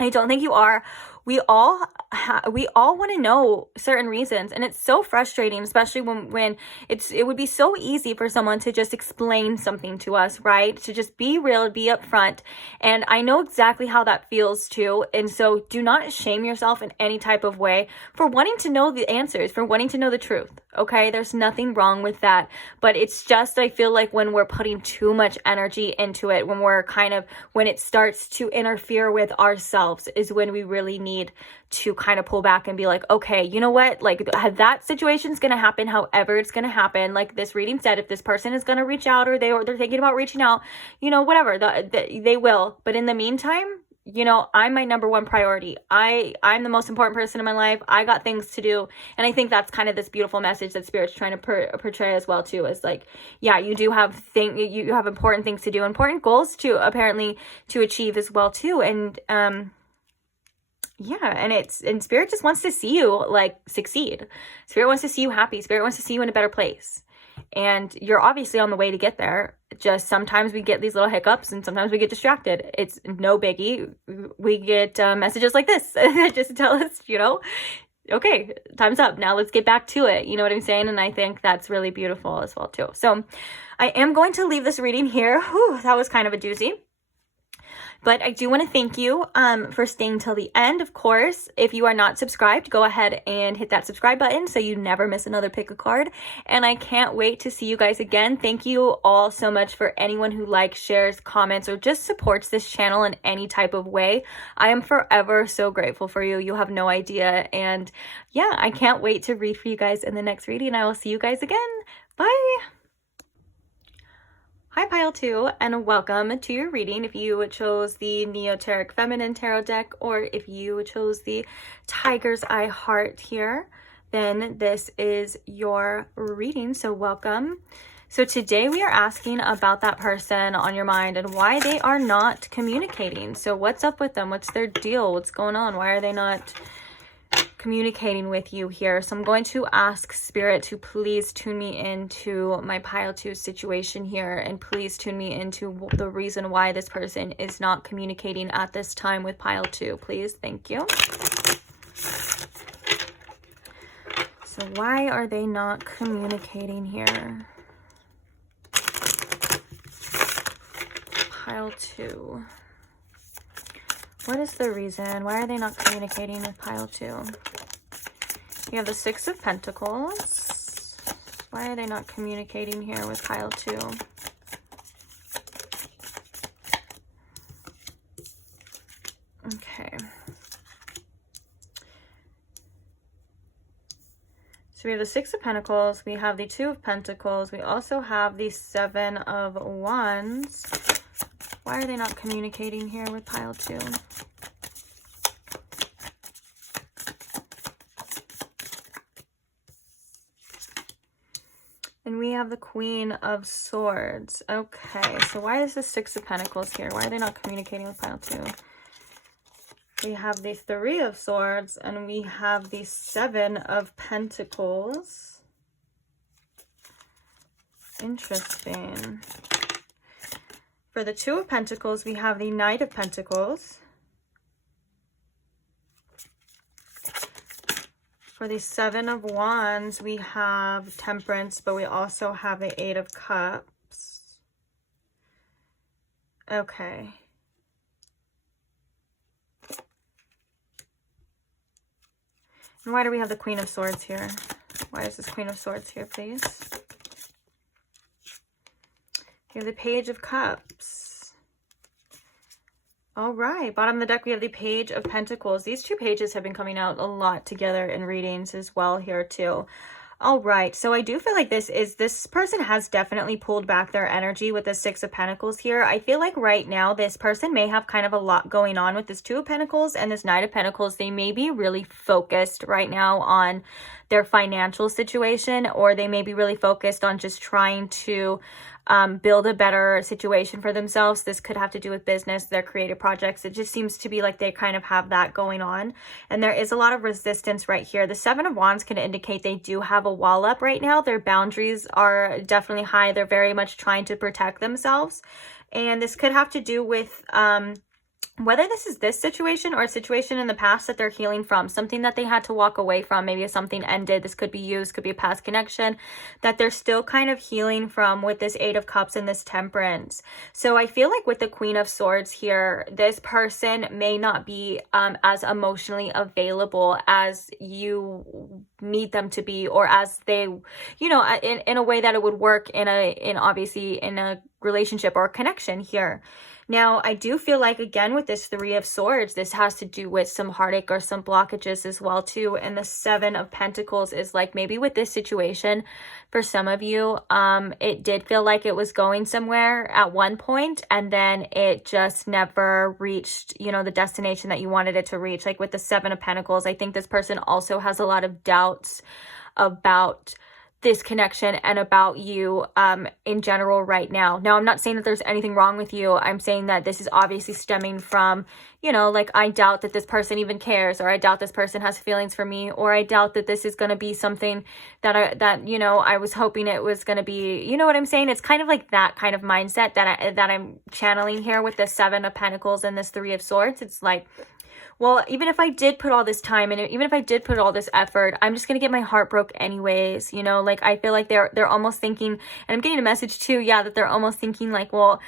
I don't think you are. We all want to know certain reasons, and it's so frustrating, especially when it would be so easy for someone to just explain something to us, right? To just be real, be upfront. And I know exactly how that feels too. And so do not shame yourself in any type of way for wanting to know the answers, for wanting to know the truth. Okay, there's nothing wrong with that, but it's just, I feel like when we're putting too much energy into it, when it starts to interfere with ourselves, is when we really need to kind of pull back and be like, okay, you know what, like that situation's gonna happen however it's gonna happen. Like this reading said, if this person is gonna reach out, or they're thinking about reaching out, you know, whatever, they will. But in the meantime, you know, I'm my number one priority. I'm the most important person in my life. I got things to do. And I think that's kind of this beautiful message that Spirit's trying to portray as well too, is like, yeah, you do have you have important things to do, important goals to apparently to achieve as well too. And yeah, and Spirit just wants to see you like succeed. Spirit wants to see you happy. Spirit wants to see you in a better place. And you're obviously on the way to get there. Just sometimes we get these little hiccups, and sometimes we get distracted. It's no biggie. We get messages like this just to tell us, you know, okay, time's up. Now let's get back to it. You know what I'm saying? And I think that's really beautiful as well too. So I am going to leave this reading here. Whew, that was kind of a doozy. But I do want to thank you for staying till the end. Of course, if you are not subscribed, go ahead and hit that subscribe button so you never miss another pick a card. And I can't wait to see you guys again. Thank you all so much for anyone who likes, shares, comments, or just supports this channel in any type of way. I am forever so grateful for you. You have no idea. And yeah, I can't wait to read for you guys in the next reading. I will see you guys again. Bye. Hi Pile 2, and welcome to your reading. If you chose the Neoteric Feminine Tarot deck, or if you chose the Tiger's Eye Heart here, then this is your reading, so welcome. So today we are asking about that person on your mind and why they are not communicating. So what's up with them? What's their deal? What's going on? Why are they not communicating with you here? So I'm going to ask Spirit to please tune me into my Pile 2 situation here, and please tune me into the reason why this person is not communicating at this time with Pile 2, please. Thank you. So why are they not communicating here? Pile 2. What is the reason? Why are they not communicating with Pile 2? We have the Six of Pentacles. Why are they not communicating here with Pile 2? Okay. So we have the Six of Pentacles. We have the Two of Pentacles. We also have the Seven of Wands. Why are they not communicating here with Pile 2? And we have the Queen of Swords. Okay, so why is the Six of Pentacles here? Why are they not communicating with Pile 2? We have the Three of Swords, and we have the Seven of Pentacles. Interesting. For the Two of Pentacles, we have the Knight of Pentacles. For the Seven of Wands, we have Temperance, but we also have the Eight of Cups. Okay. And why do we have the Queen of Swords here? Why is this Queen of Swords here, please? We have the Page of Cups. All right, bottom of the deck, we have the Page of Pentacles. These two pages have been coming out a lot together in readings as well here too. All right, so I do feel like this person has definitely pulled back their energy with the Six of Pentacles here. I feel like right now this person may have kind of a lot going on with this Two of Pentacles and this Knight of Pentacles. They may be really focused right now on their financial situation, or they may be really focused on just trying to build a better situation for themselves. This could have to do with business, their creative projects. It just seems to be like they kind of have that going on. And there is a lot of resistance right here. The Seven of Wands can indicate they do have a wall up right now. Their boundaries are definitely high. They're very much trying to protect themselves. And this could have to do with whether this is this situation or a situation in the past that they're healing from, something that they had to walk away from. Maybe if something ended, this could be used, could be a past connection that they're still kind of healing from with this Eight of Cups and this Temperance. So I feel like with the Queen of Swords here, this person may not be as emotionally available as you need them to be, or as they, you know, in a way that it would work obviously in a relationship or a connection here. Now, I do feel like, again, with this Three of Swords, this has to do with some heartache or some blockages as well, too. And the Seven of Pentacles is like, maybe with this situation, for some of you, it did feel like it was going somewhere at one point, and then it just never reached, you know, the destination that you wanted it to reach. Like with the Seven of Pentacles, I think this person also has a lot of doubts about this connection and about you in general right now. Now, I'm not saying that there's anything wrong with you. I'm saying that this is obviously stemming from, you know, like, I doubt that this person even cares, or I doubt this person has feelings for me, or I doubt that this is going to be something that you know, I was hoping it was going to be, you know what I'm saying? It's kind of like that kind of mindset that I'm channeling here with the Seven of Pentacles and this Three of Swords. It's like, well, even if I did put all this time and even if I did put all this effort, I'm just going to get my heart broke anyways. You know, like, I feel like they're almost thinking, and I'm getting a message too, yeah, that they're almost thinking like, well,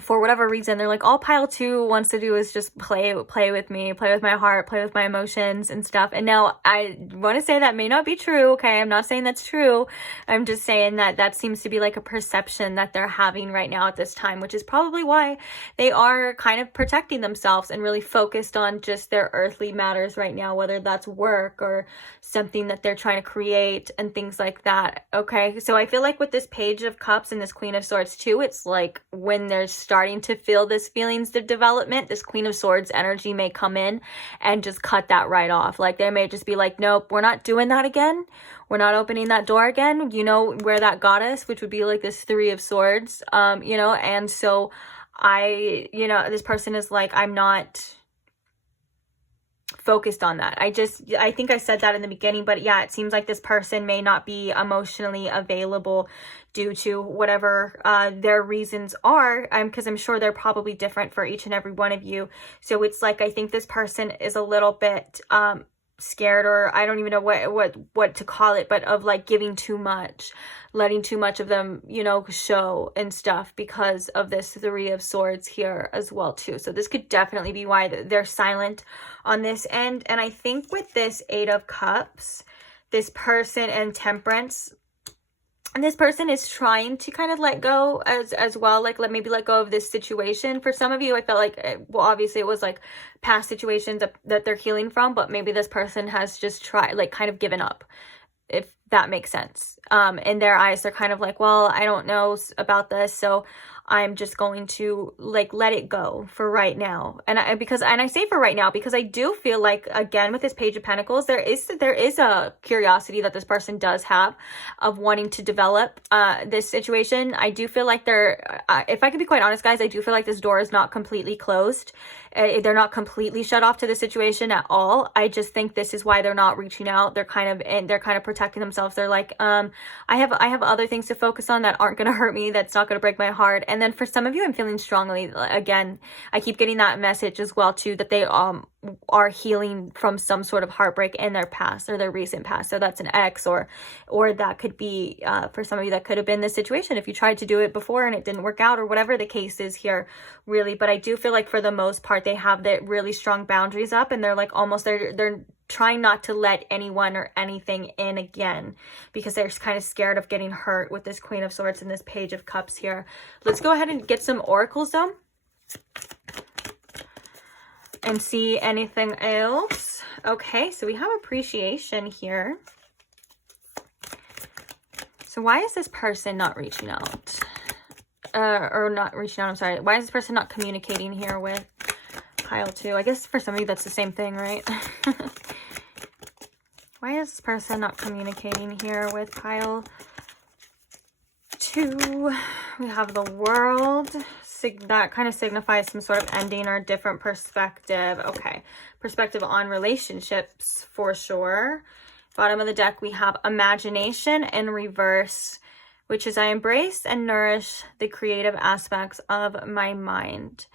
for whatever reason, they're like, all pile 2 wants to do is just play with me, play with my heart, play with my emotions and stuff. And now I want to say that may not be true. Okay. I'm not saying that's true. I'm just saying that seems to be like a perception that they're having right now at this time, which is probably why they are kind of protecting themselves and really focused on just their earthly matters right now, whether that's work or something that they're trying to create and things like that. Okay. So I feel like with this Page of Cups and this Queen of Swords too, it's like when there's starting to feel this feelings of development, this Queen of Swords energy may come in and just cut that right off. Like they may just be like, nope, we're not doing that again. We're not opening that door again. You know where that got us, which would be like this 3 of Swords, you know, and so this person is like, I'm not focused on that. I think I said that in the beginning, but yeah, it seems like this person may not be emotionally available due to whatever their reasons are, because I'm sure they're probably different for each and every one of you. So it's like, I think this person is a little bit scared, or I don't even know what to call it, but of like giving too much, letting too much of them, you know, show and stuff because of this 3 of Swords here as well too. So this could definitely be why they're silent on this end. And I think with this 8 of Cups, this person and Temperance, and this person is trying to kind of let go as well, like maybe let go of this situation. For some of you, I felt like, well, obviously it was like past situations that they're healing from, but maybe this person has just tried, like kind of given up, if that makes sense. In their eyes, they're kind of like, well, I don't know about this, so I'm just going to like let it go for right now. And I say for right now because I do feel like, again, with this Page of Pentacles, there is a curiosity that this person does have of wanting to develop this situation. I do feel like if I can be quite honest, guys, I do feel like this door is not completely closed. They're not completely shut off to the situation at all. I just think this is why they're not reaching out. They're kind of protecting themselves. They're like, I have other things to focus on that aren't going to hurt me. That's not going to break my heart. And then for some of you, I'm feeling strongly, again, I keep getting that message as well too, that they are healing from some sort of heartbreak in their past or their recent past. So that's an ex, or that could be, for some of you, that could have been the situation if you tried to do it before and it didn't work out, or whatever the case is here, really. But I do feel like for the most part, they have the really strong boundaries up, and they're like almost, they're trying not to let anyone or anything in again because they're kind of scared of getting hurt with this Queen of Swords and this Page of Cups here. Let's go ahead and get some oracles though and see anything else. Okay, so we have appreciation here. So why is this person not reaching out? Or not reaching out, I'm sorry. Why is this person not communicating here with pile 2? I guess for some of you that's the same thing, right? Why is this person not communicating here with pile 2? We have the World. That kind of signifies some sort of ending or a different perspective. Okay, perspective on relationships for sure. Bottom of the deck, we have imagination in reverse, which is I embrace and nourish the creative aspects of my mind.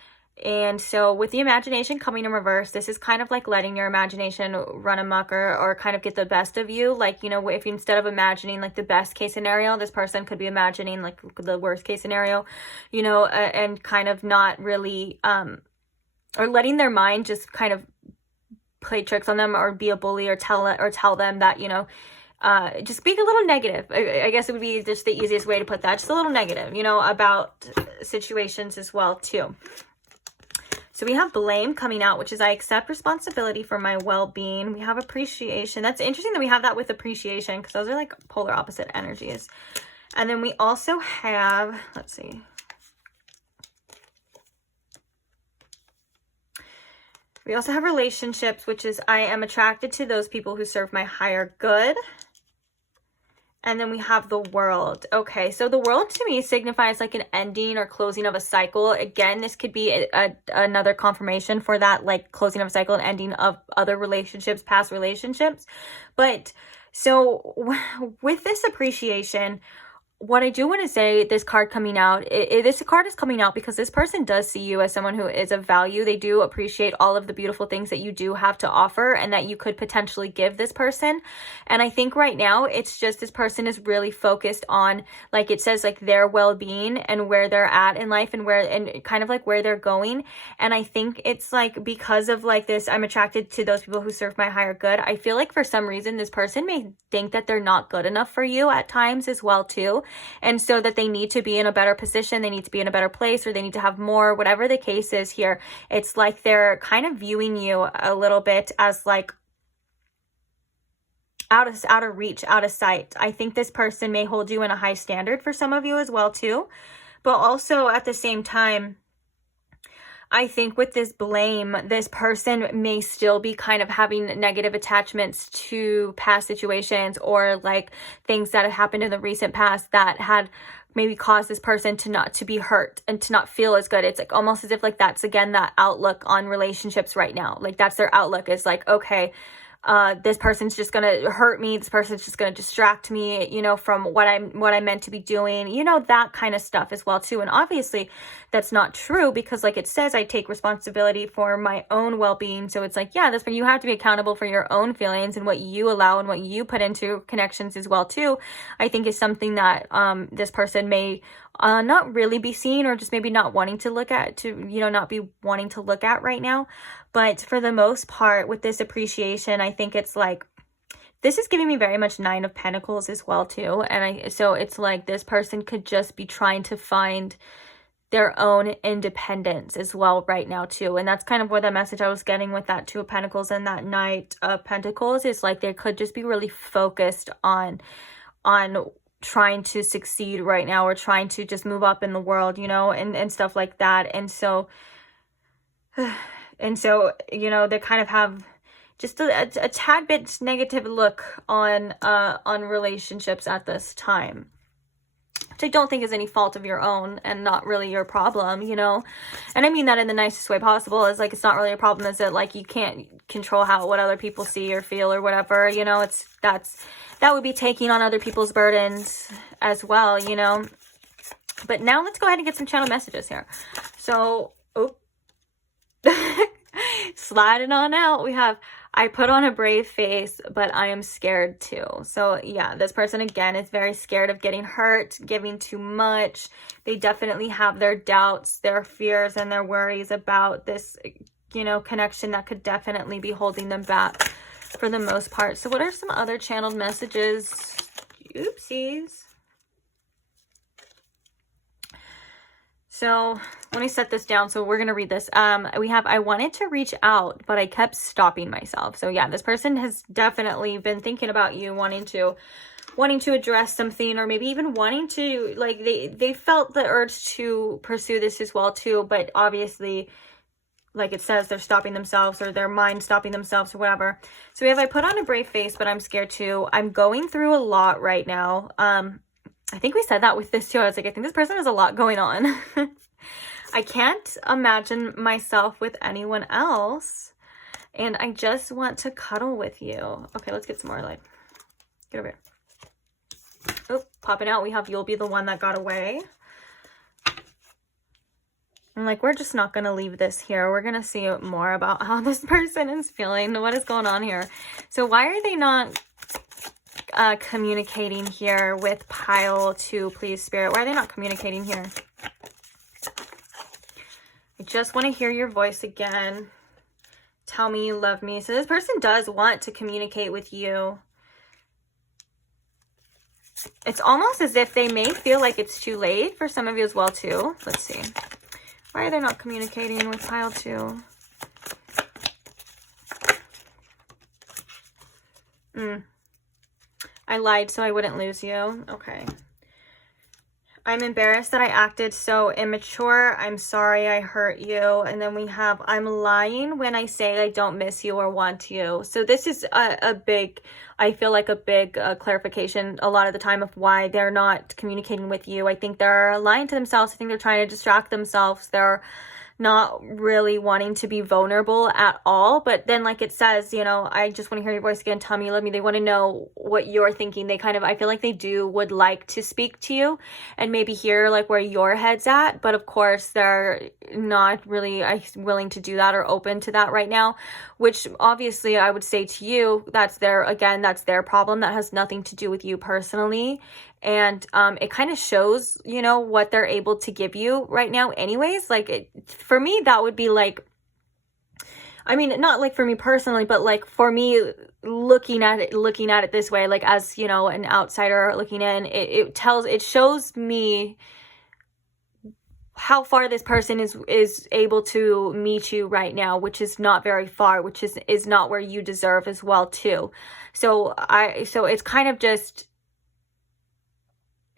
And so with the imagination coming in reverse, this is kind of like letting your imagination run amok or kind of get the best of you. Like, you know, if instead of imagining like the best case scenario, this person could be imagining like the worst case scenario, you know, and kind of not really, or letting their mind just kind of play tricks on them or be a bully or tell them that, you know, just being a little negative. I guess it would be just the easiest way to put that. Just a little negative, you know, about situations as well too. So we have blame coming out, which is I accept responsibility for my well-being. We have appreciation. That's interesting that we have that with appreciation because those are like polar opposite energies. And then we also have, let's see. We also have relationships, which is I am attracted to those people who serve my higher good. And then we have the World. Okay, so the World to me signifies like an ending or closing of a cycle. Again, this could be another confirmation for that, like closing of a cycle and ending of other relationships, past relationships. But so with this appreciation, what I do want to say, this card coming out, this card is coming out because this person does see you as someone who is of value. They do appreciate all of the beautiful things that you do have to offer and that you could potentially give this person. And I think right now it's just this person is really focused on, like it says, like their well-being and where they're at in life and kind of like where they're going. And I think it's like because of like this, I'm attracted to those people who serve my higher good. I feel like for some reason this person may think that they're not good enough for you at times as well too. And so that they need to be in a better position, they need to be in a better place, or they need to have more, whatever the case is here. It's like they're kind of viewing you a little bit as like out of reach, out of sight. I think this person may hold you in a high standard for some of you as well too. But also at the same time, I think with this blame, this person may still be kind of having negative attachments to past situations or like things that have happened in the recent past that had maybe caused this person to not to be hurt and to not feel as good. It's like almost as if like that's again that outlook on relationships right now. Like that's their outlook, is like, okay, this person's just gonna hurt me, this person's just gonna distract me, you know, from what I'm meant to be doing, you know, that kind of stuff as well too. And obviously that's not true, because like it says, I take responsibility for my own well-being. So it's like, yeah, that's when you have to be accountable for your own feelings and what you allow and what you put into connections as well too. I think is something that this person may not really be seeing, or just maybe not wanting to look at, not be wanting to look at right now. But for the most part, with this appreciation, I think it's like, this is giving me very much 9 of Pentacles as well too. And so it's like this person could just be trying to find their own independence as well right now too. And that's kind of where the message I was getting with that 2 of Pentacles and that Knight of Pentacles is like, they could just be really focused on trying to succeed right now, or trying to just move up in the world, you know, and stuff like that. And so, you know, they kind of have just a tad bit negative look on relationships at this time, which I don't think is any fault of your own and not really your problem, you know. And I mean that in the nicest way possible. Is like, it's not really a problem. Is that like you can't control what other people see or feel or whatever, you know. That would be taking on other people's burdens as well, you know. But now let's go ahead and get some channel messages here. So, sliding on out, we have, I put on a brave face, but I am scared too. So yeah, this person again is very scared of getting hurt, giving too much. They definitely have their doubts, their fears, and their worries about this, you know, connection that could definitely be holding them back for the most part. So what are some other channeled messages? Oopsies. So let me set this down. So we're going to read this. We have, I wanted to reach out, but I kept stopping myself. So yeah, this person has definitely been thinking about you, wanting to address something, or maybe even wanting to, like, they felt the urge to pursue this as well too. But obviously, like it says, they're stopping themselves, or their mind stopping themselves, or whatever. So we have, I put on a brave face, but I'm scared too. I'm going through a lot right now. I think we said that with this too. I was like, I think this person has a lot going on. I can't imagine myself with anyone else, and I just want to cuddle with you. Okay, let's get some more light. Get over here. Oh, popping out, we have, you'll be the one that got away. I'm like, we're just not going to leave this here. We're going to see more about how this person is feeling. What is going on here? So why are they not communicating here with pile 2, please, Spirit? Why are they not communicating here? I just want to hear your voice again. Tell me you love me. So this person does want to communicate with you. It's almost as if they may feel like it's too late for some of you as well too. Let's see. Why are they not communicating with pile 2? I lied so I wouldn't lose you. Okay. I'm embarrassed that I acted so immature. I'm sorry I hurt you. And then we have, I'm lying when I say I don't miss you or want you. So this is a big, I feel like a big clarification a lot of the time of why they're not communicating with you. I think they're lying to themselves. I think they're trying to distract themselves. They're not really wanting to be vulnerable at all. But then, like it says, you know, I just want to hear your voice again. Tell me you love me. They want to know what you're thinking. They kind of, I feel like they would like to speak to you and maybe hear like where your head's at. But of course, they're not really willing to do that or open to that right now, which obviously I would say to you, that's their problem. That has nothing to do with you personally. And it kind of shows, you know, what they're able to give you right now anyways. Like, for me, that would be like, I mean, not like for me personally, but like for me, looking at it this way, like as, you know, an outsider looking in, it shows me how far this person is able to meet you right now, which is not very far, which is not where you deserve as well too. So it's kind of just,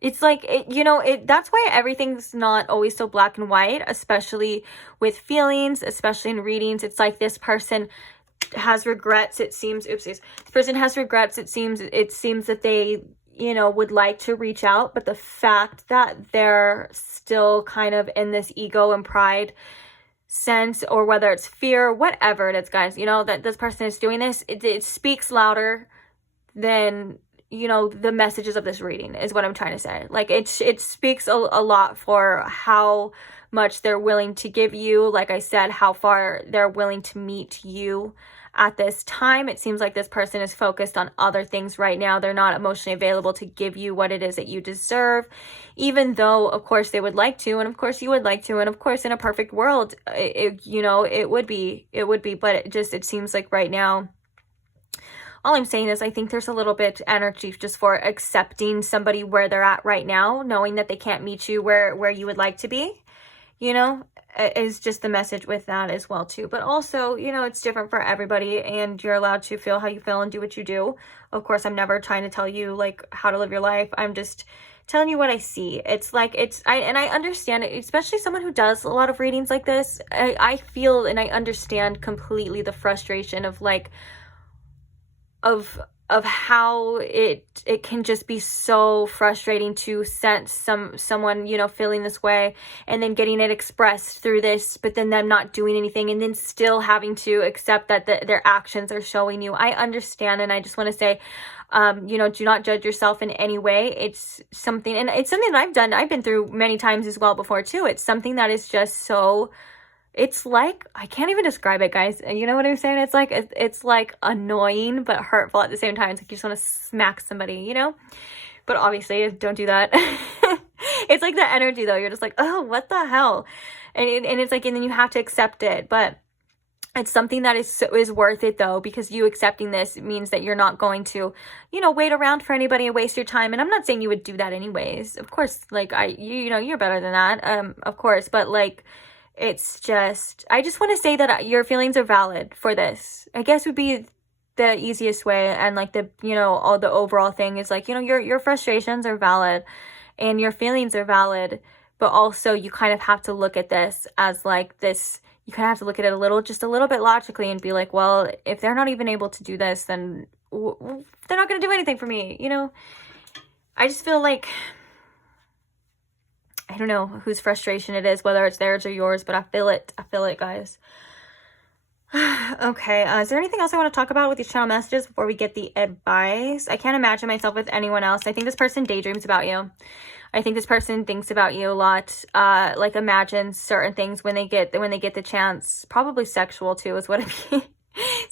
it's like, that's why everything's not always so black and white, especially with feelings, especially in readings. It's like this person has regrets, it seems. Oopsies. This person has regrets. It seems that they, you know, would like to reach out, but the fact that they're still kind of in this ego and pride sense, or whether it's fear, whatever it is, guys, you know, that this person is doing this, it speaks louder than, you know, the messages of this reading is what I'm trying to say. Like, it speaks a lot for how much they're willing to give you. Like I said, how far they're willing to meet you at this time. It seems like this person is focused on other things right now. They're not emotionally available to give you what it is that you deserve, even though, of course, they would like to, and of course you would like to, and of course in a perfect world, it would be, but it seems like right now, all I'm saying is I think there's a little bit energy just for accepting somebody where they're at right now, knowing that they can't meet you where you would like to be, you know, is just the message with that as well too. But also, you know, it's different for everybody, and you're allowed to feel how you feel and do what you do. Of course, I'm never trying to tell you like how to live your life. I'm just telling you what I see. It's like, I understand it, especially someone who does a lot of readings like this. I feel and I understand completely the frustration of like, of how it can just be so frustrating to sense someone, you know, feeling this way, and then getting it expressed through this, but then them not doing anything, and then still having to accept that their actions are showing you. I understand, and I just want to say, you know, do not judge yourself in any way. It's something, and it's something that I've been through many times as well before too. It's something that is just so, it's like, I can't even describe it, guys. You know what I'm saying? It's like annoying but hurtful at the same time. It's like you just want to smack somebody, you know? But obviously, don't do that. It's like the energy, though. You're just like, oh, what the hell? And it's like, and then you have to accept it. But it's something that is worth it, though, because you accepting this means that you're not going to, you know, wait around for anybody and waste your time. And I'm not saying you would do that anyways. Of course, like, you know, you're better than that, of course. But, like, it's just, I just want to say that your feelings are valid for this, I guess would be the easiest way. And like the, you know, all the overall thing is like, you know, your frustrations are valid and your feelings are valid, but also you kind of have to look at this as like this, you kind of have to look at it just a little bit logically and be like, well, if they're not even able to do this, then they're not going to do anything for me, you know? I just feel like, I don't know whose frustration it is, whether it's theirs or yours, but I feel it, guys. Okay, is there anything else I want to talk about with these channel messages before we get the advice? I can't imagine myself with anyone else. I think this person daydreams about you. I think this person thinks about you a lot, like imagines certain things when they get the chance. Probably sexual too is what I mean.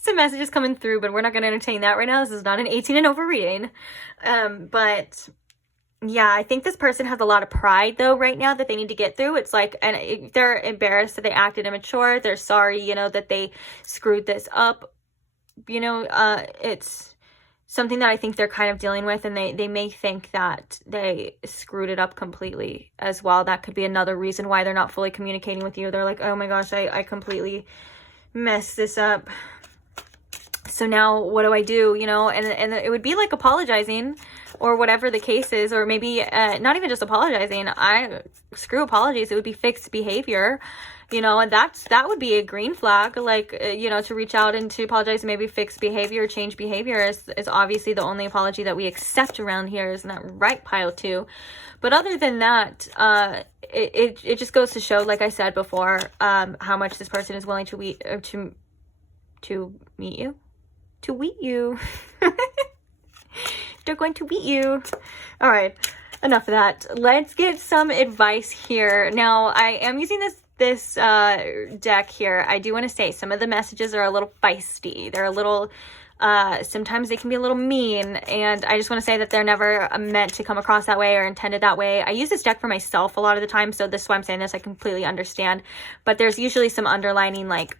Some messages coming through, but we're not going to entertain that right now. This is not an 18 and over reading. But yeah, I think this person has a lot of pride, though, right now that they need to get through. It's like, and they're embarrassed that they acted immature. They're sorry, you know, that they screwed this up. You know, it's something that I think they're kind of dealing with, and they may think that they screwed it up completely as well. That could be another reason why they're not fully communicating with you. They're like, oh my gosh, I completely messed this up. So now what do I do? You know, and it would be like apologizing or whatever the case is, or maybe not even just apologizing. Screw apologies. It would be fixed behavior, you know, and that would be a green flag. Like, you know, to reach out and to apologize and maybe fix behavior, change behavior is obviously the only apology that we accept around here. Isn't that right, pile 2? But other than that, it just goes to show, like I said before, how much this person is willing to meet you. To meet you. They're going to meet you. All right, enough of that. Let's get some advice here. Now, I am using this deck here. I do want to say some of the messages are a little feisty. They're a little, sometimes they can be a little mean, and I just want to say that they're never meant to come across that way or intended that way. I use this deck for myself a lot of the time, so this is why I'm saying this. I completely understand, but there's usually some underlining, like,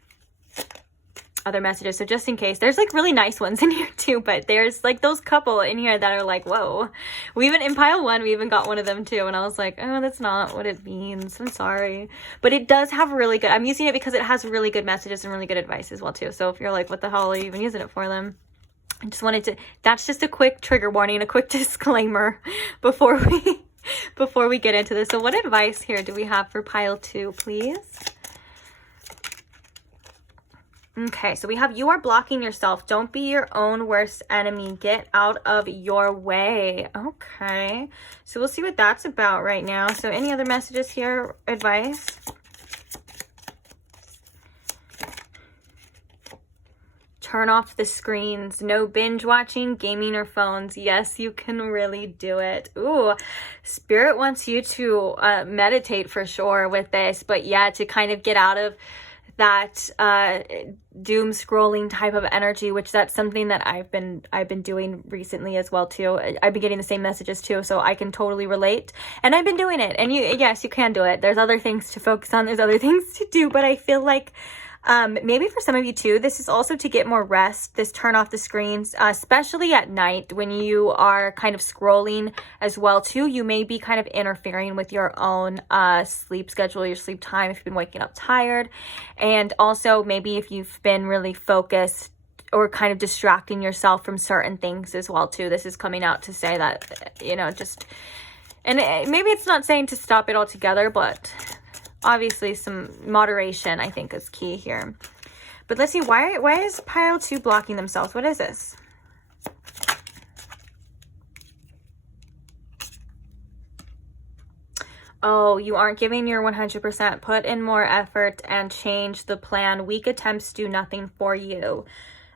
other messages. So just in case, there's like really nice ones in here too, but there's like those couple in here that are like, whoa. We even, in pile 1, we even got one of them too, and I was like, oh, that's not what it means. I'm sorry. But it does have really good, I'm using it because it has really good messages and really good advice as well too. So if you're like, what the hell are you even using it for them? I just wanted to, that's just a quick trigger warning, a quick disclaimer before we get into this. So what advice here do we have for pile 2, please? Okay, so we have, you are blocking yourself. Don't be your own worst enemy. Get out of your way. Okay, so we'll see what that's about right now. So any other messages here, advice? Turn off the screens. No binge watching, gaming, or phones. Yes, you can really do it. Ooh, Spirit wants you to meditate for sure with this, but yeah, to kind of get out of that doom scrolling type of energy, which that's something that I've been doing recently as well too. I've been getting the same messages too, so I can totally relate, and I've been doing it. And yes, you can do it. There's other things to focus on, there's other things to do, but I feel like maybe for some of you too, this is also to get more rest, this turn off the screens, especially at night when you are kind of scrolling as well too. You may be kind of interfering with your own sleep schedule, your sleep time, if you've been waking up tired. And also maybe if you've been really focused or kind of distracting yourself from certain things as well too. This is coming out to say that, you know, just, and maybe it's not saying to stop it altogether, but obviously some moderation I think is key here. But let's see, why is pile 2 blocking themselves? What is this? Oh, you aren't giving your 100%. Put in more effort and change the plan. Weak attempts do nothing for you.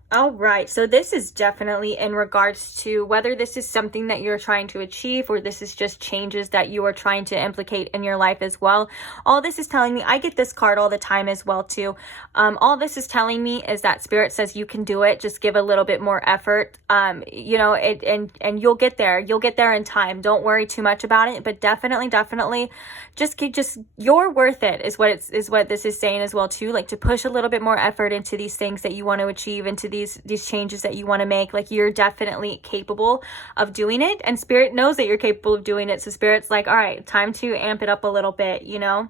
All right, so this is definitely in regards to whether this is something that you're trying to achieve or this is just changes that you are trying to implicate in your life as well. All this is telling me, I get this card all the time as well too. All this is telling me is that Spirit says you can do it. Just give a little bit more effort. You know, and you'll get there. You'll get there in time. Don't worry too much about it, but definitely just you're worth it is what this is saying as well too. Like to push a little bit more effort into these things that you want to achieve, into these changes that you want to make. Like you're definitely capable of doing it, and Spirit knows that you're capable of doing it. So Spirit's like, all right, time to amp it up a little bit, you know.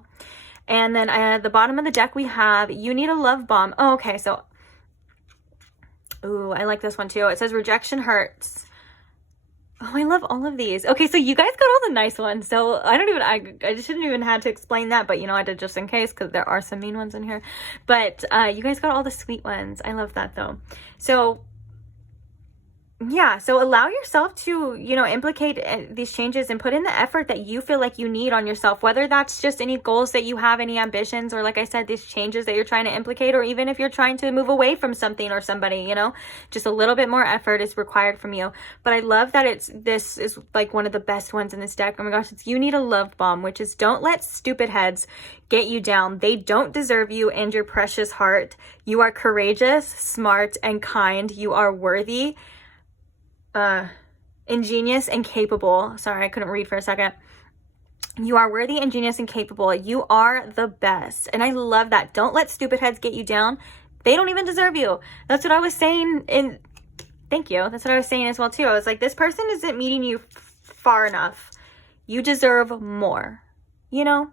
And then at the bottom of the deck we have, you need a love bomb. Oh, okay, so ooh, I like this one too. It says rejection hurts. Oh, I love all of these. Okay, so you guys got all the nice ones. So I just shouldn't even have to explain that, but you know, I did just in case because there are some mean ones in here. But you guys got all the sweet ones. I love that though. So yeah, so allow yourself to, you know, implicate these changes and put in the effort that you feel like you need on yourself, whether that's just any goals that you have, any ambitions, or like I said, these changes that you're trying to implicate, or even if you're trying to move away from something or somebody, you know, just a little bit more effort is required from you. But I love that this is like one of the best ones in this deck. Oh my gosh, it's you need a love bomb, which is don't let stupid heads get you down. They don't deserve you and your precious heart. You are courageous, smart, and kind. You are worthy, ingenious, and capable. Sorry, I couldn't read for a second. You are worthy, ingenious, and capable. You are the best. And I love that. Don't let stupid heads get you down. They don't even deserve you. That's what I was saying thank you. That's what I was saying as well too. I was like, this person isn't meeting you far enough. You deserve more. You know?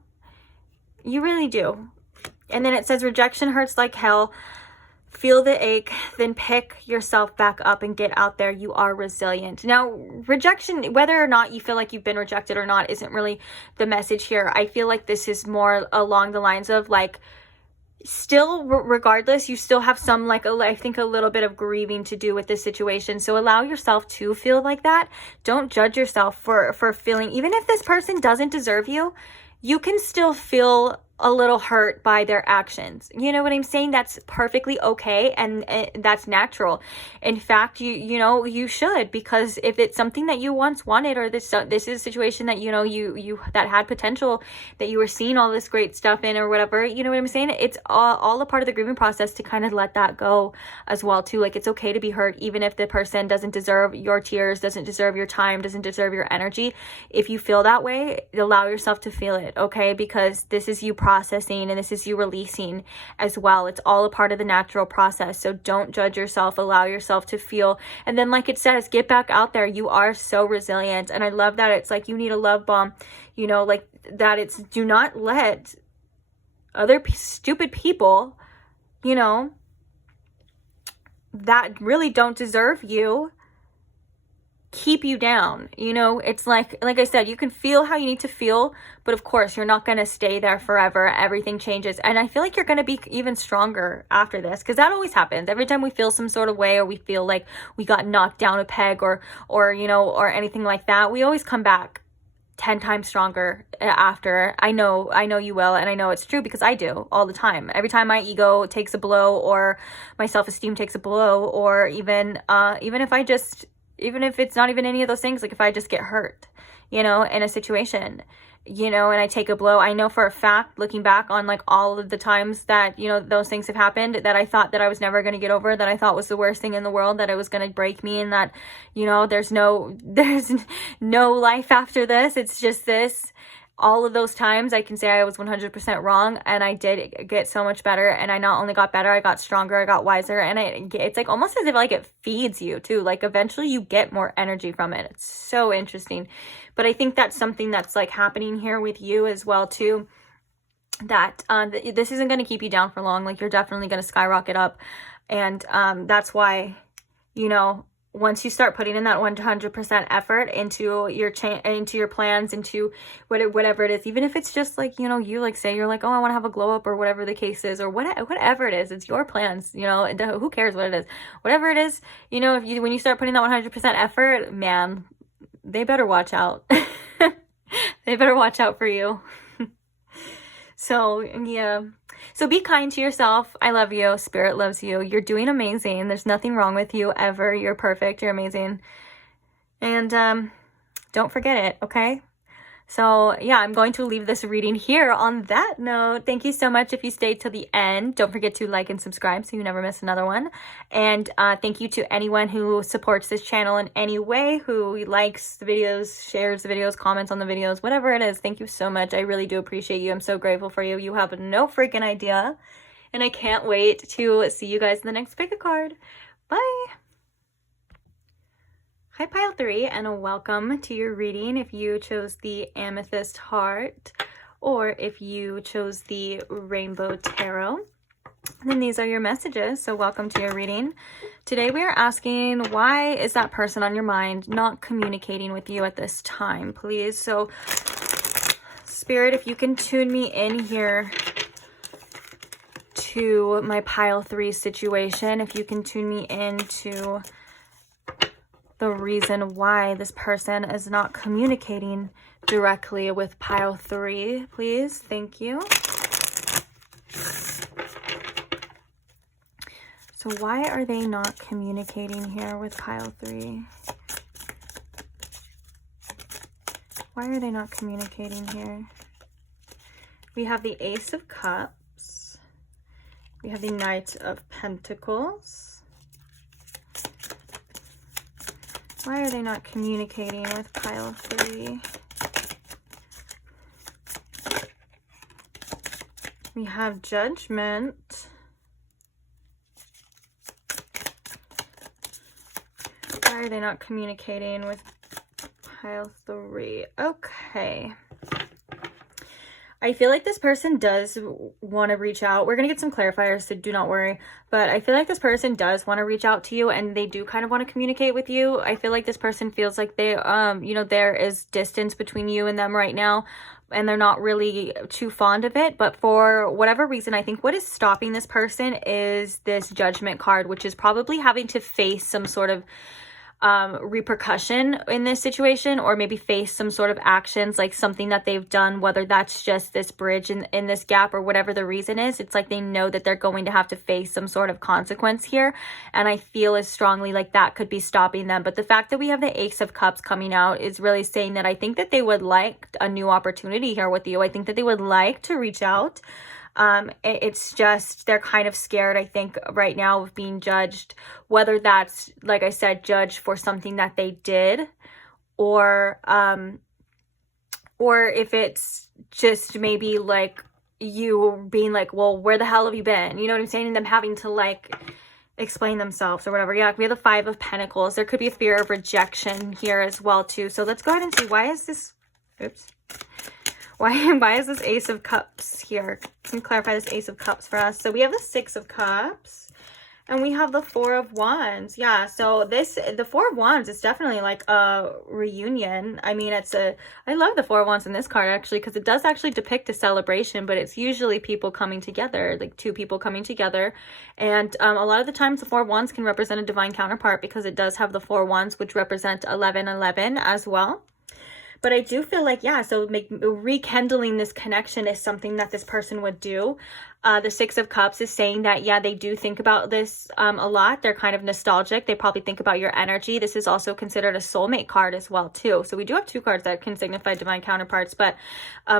You really do. And then it says rejection hurts like hell. feel the ache, then pick yourself back up and get out there. You are resilient. Now, rejection, whether or not you feel like you've been rejected or not, isn't really the message here. I feel like this is more along the lines of like, still, regardless, you still have some, like, I think a little bit of grieving to do with this situation. So allow yourself to feel like that. Don't judge yourself for feeling, even if this person doesn't deserve you, you can still feel a little hurt by their actions. You know what I'm saying? That's perfectly okay, and that's natural. In fact, you know, you should, because if it's something that you once wanted, or this is a situation that, you know, you that had potential, that you were seeing all this great stuff in, or whatever, you know what I'm saying? It's all a part of the grieving process to kind of let that go as well too. Like, it's okay to be hurt, even if the person doesn't deserve your tears, doesn't deserve your time, doesn't deserve your energy. If you feel that way, allow yourself to feel it, okay? Because this is you processing, and this is you releasing as well. It's all a part of the natural process. So don't judge yourself, allow yourself to feel. And then, like it says, get back out there. You are so resilient. And I love that it's like, you need a love bomb, you know, like that. It's, do not let other stupid people, you know, that really don't deserve you, keep you down. You know, it's like I said, you can feel how you need to feel, but of course you're not going to stay there forever. Everything changes, and I feel like you're going to be even stronger after this, because that always happens. Every time we feel some sort of way, or we feel like we got knocked down a peg, or you know, or anything like that, we always come back 10 times stronger after. I know you will, and I know it's true, because I do all the time. Every time my ego takes a blow, or my self-esteem takes a blow, or even if it's not even any of those things, like if I just get hurt, you know, in a situation, you know, and I take a blow, I know for a fact, looking back on like all of the times that, you know, those things have happened, that I thought that I was never going to get over, that I thought was the worst thing in the world, that it was going to break me, and that, you know, there's no life after this. It's just this. All of those times I can say I was 100% wrong, and I did get so much better. And I not only got better, I got stronger, I got wiser, and it's like almost as if like it feeds you too. Like eventually you get more energy from it. It's so interesting. But I think that's something that's like happening here with you as well too, that this isn't going to keep you down for long. Like, you're definitely going to skyrocket up. And that's why, you know, once you start putting in that 100% effort into your plans, into whatever it is, even if it's just like, you know, you like say you're like, oh, I want to have a glow up, or whatever the case is, or whatever it is, it's your plans, you know, and who cares what it is, whatever it is, you know, when you start putting that 100% effort, man, they better watch out. They better watch out for you. So yeah. So be kind to yourself. I love you. Spirit loves you. You're doing amazing. There's nothing wrong with you ever. You're perfect. You're amazing. And don't forget it, okay? So yeah, I'm going to leave this reading here on that note. Thank you so much if you stayed till the end. Don't forget to like and subscribe so you never miss another one. And thank you to anyone who supports this channel in any way, who likes the videos, shares the videos, comments on the videos, whatever it is. Thank you so much. I really do appreciate you. I'm so grateful for you. You have no freaking idea. And I can't wait to see you guys in the next pick a card. Bye. Hi Pile 3, and welcome to your reading. If you chose the Amethyst Heart, or if you chose the Rainbow Tarot, then these are your messages. So welcome to your reading. Today we are asking, why is that person on your mind not communicating with you at this time, please? So Spirit, if you can tune me in here to my Pile 3 situation, if you can tune me into the reason why this person is not communicating directly with Pile 3, please. Thank you. So why are they not communicating here with Pile 3? Why are they not communicating here? We have the Ace of Cups. We have the Knight of Pentacles. Why are they not communicating with Pile 3? We have Judgment. Why are they not communicating with Pile 3? Okay. I feel like this person does want to reach out. We're going to get some clarifiers, so do not worry. But I feel like this person does want to reach out to you, and they do kind of want to communicate with you. I feel like this person feels like they, you know, there is distance between you and them right now, and they're not really too fond of it. But for whatever reason, I think what is stopping this person is this Judgment card, which is probably having to face some sort of repercussion in this situation, or maybe face some sort of actions, like something that they've done, whether that's just this bridge in this gap or whatever the reason is. It's like they know that they're going to have to face some sort of consequence here, and I feel as strongly like that could be stopping them. But the fact that we have the Ace of Cups coming out is really saying that I think that they would like a new opportunity here with you. I think that they would like to reach out. It's just they're kind of scared, I think, right now of being judged, whether that's, like I said, judged for something that they did, or if it's just maybe like you being like, well, where the hell have you been? You know what I'm saying? And them having to like explain themselves or whatever. Yeah, we have the Five of Pentacles. There could be a fear of rejection here as well too. So let's go ahead and see, why is this, oops. Why is this Ace of Cups here? Can you clarify this Ace of Cups for us? So we have the Six of Cups, and we have the Four of Wands. Yeah, so the Four of Wands is definitely like a reunion. I mean, I love the Four of Wands in this card, actually, because it does actually depict a celebration, but it's usually people coming together, like two people coming together. And a lot of the times the Four of Wands can represent a divine counterpart, because it does have the Four of Wands, which represent 1111 as well. But I do feel like, yeah, so rekindling this connection is something that this person would do. The Six of Cups is saying that, yeah, they do think about this a lot. They're kind of nostalgic. They probably think about your energy. This is also considered a soulmate card as well, too. So we do have two cards that can signify divine counterparts. But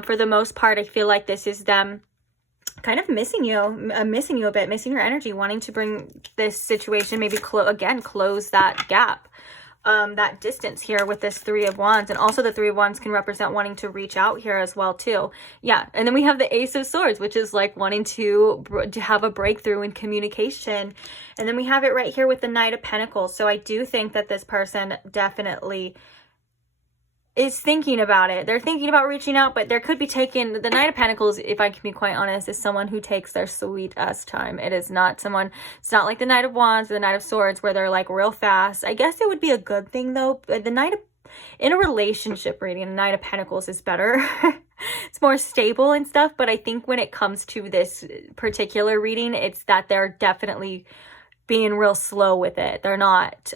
for the most part, I feel like this is them kind of missing you a bit, missing your energy, wanting to bring this situation, maybe close that gap. That distance here with this Three of Wands. And also the Three of Wands can represent wanting to reach out here as well too. Yeah, and then we have the Ace of Swords, which is like wanting to have a breakthrough in communication. And then we have it right here with the Knight of Pentacles. So I do think that this person definitely is thinking about it. They're thinking about reaching out, but there could be taking the Knight of Pentacles, if I can be quite honest, is someone who takes their sweet ass time. It is not someone, it's not like the Knight of Wands or the Knight of Swords where they're like real fast. I guess it would be a good thing though. The Knight of, in a relationship reading, the Knight of Pentacles is better. It's more stable and stuff. But I think when it comes to this particular reading, it's that they're definitely being real slow with it. They're not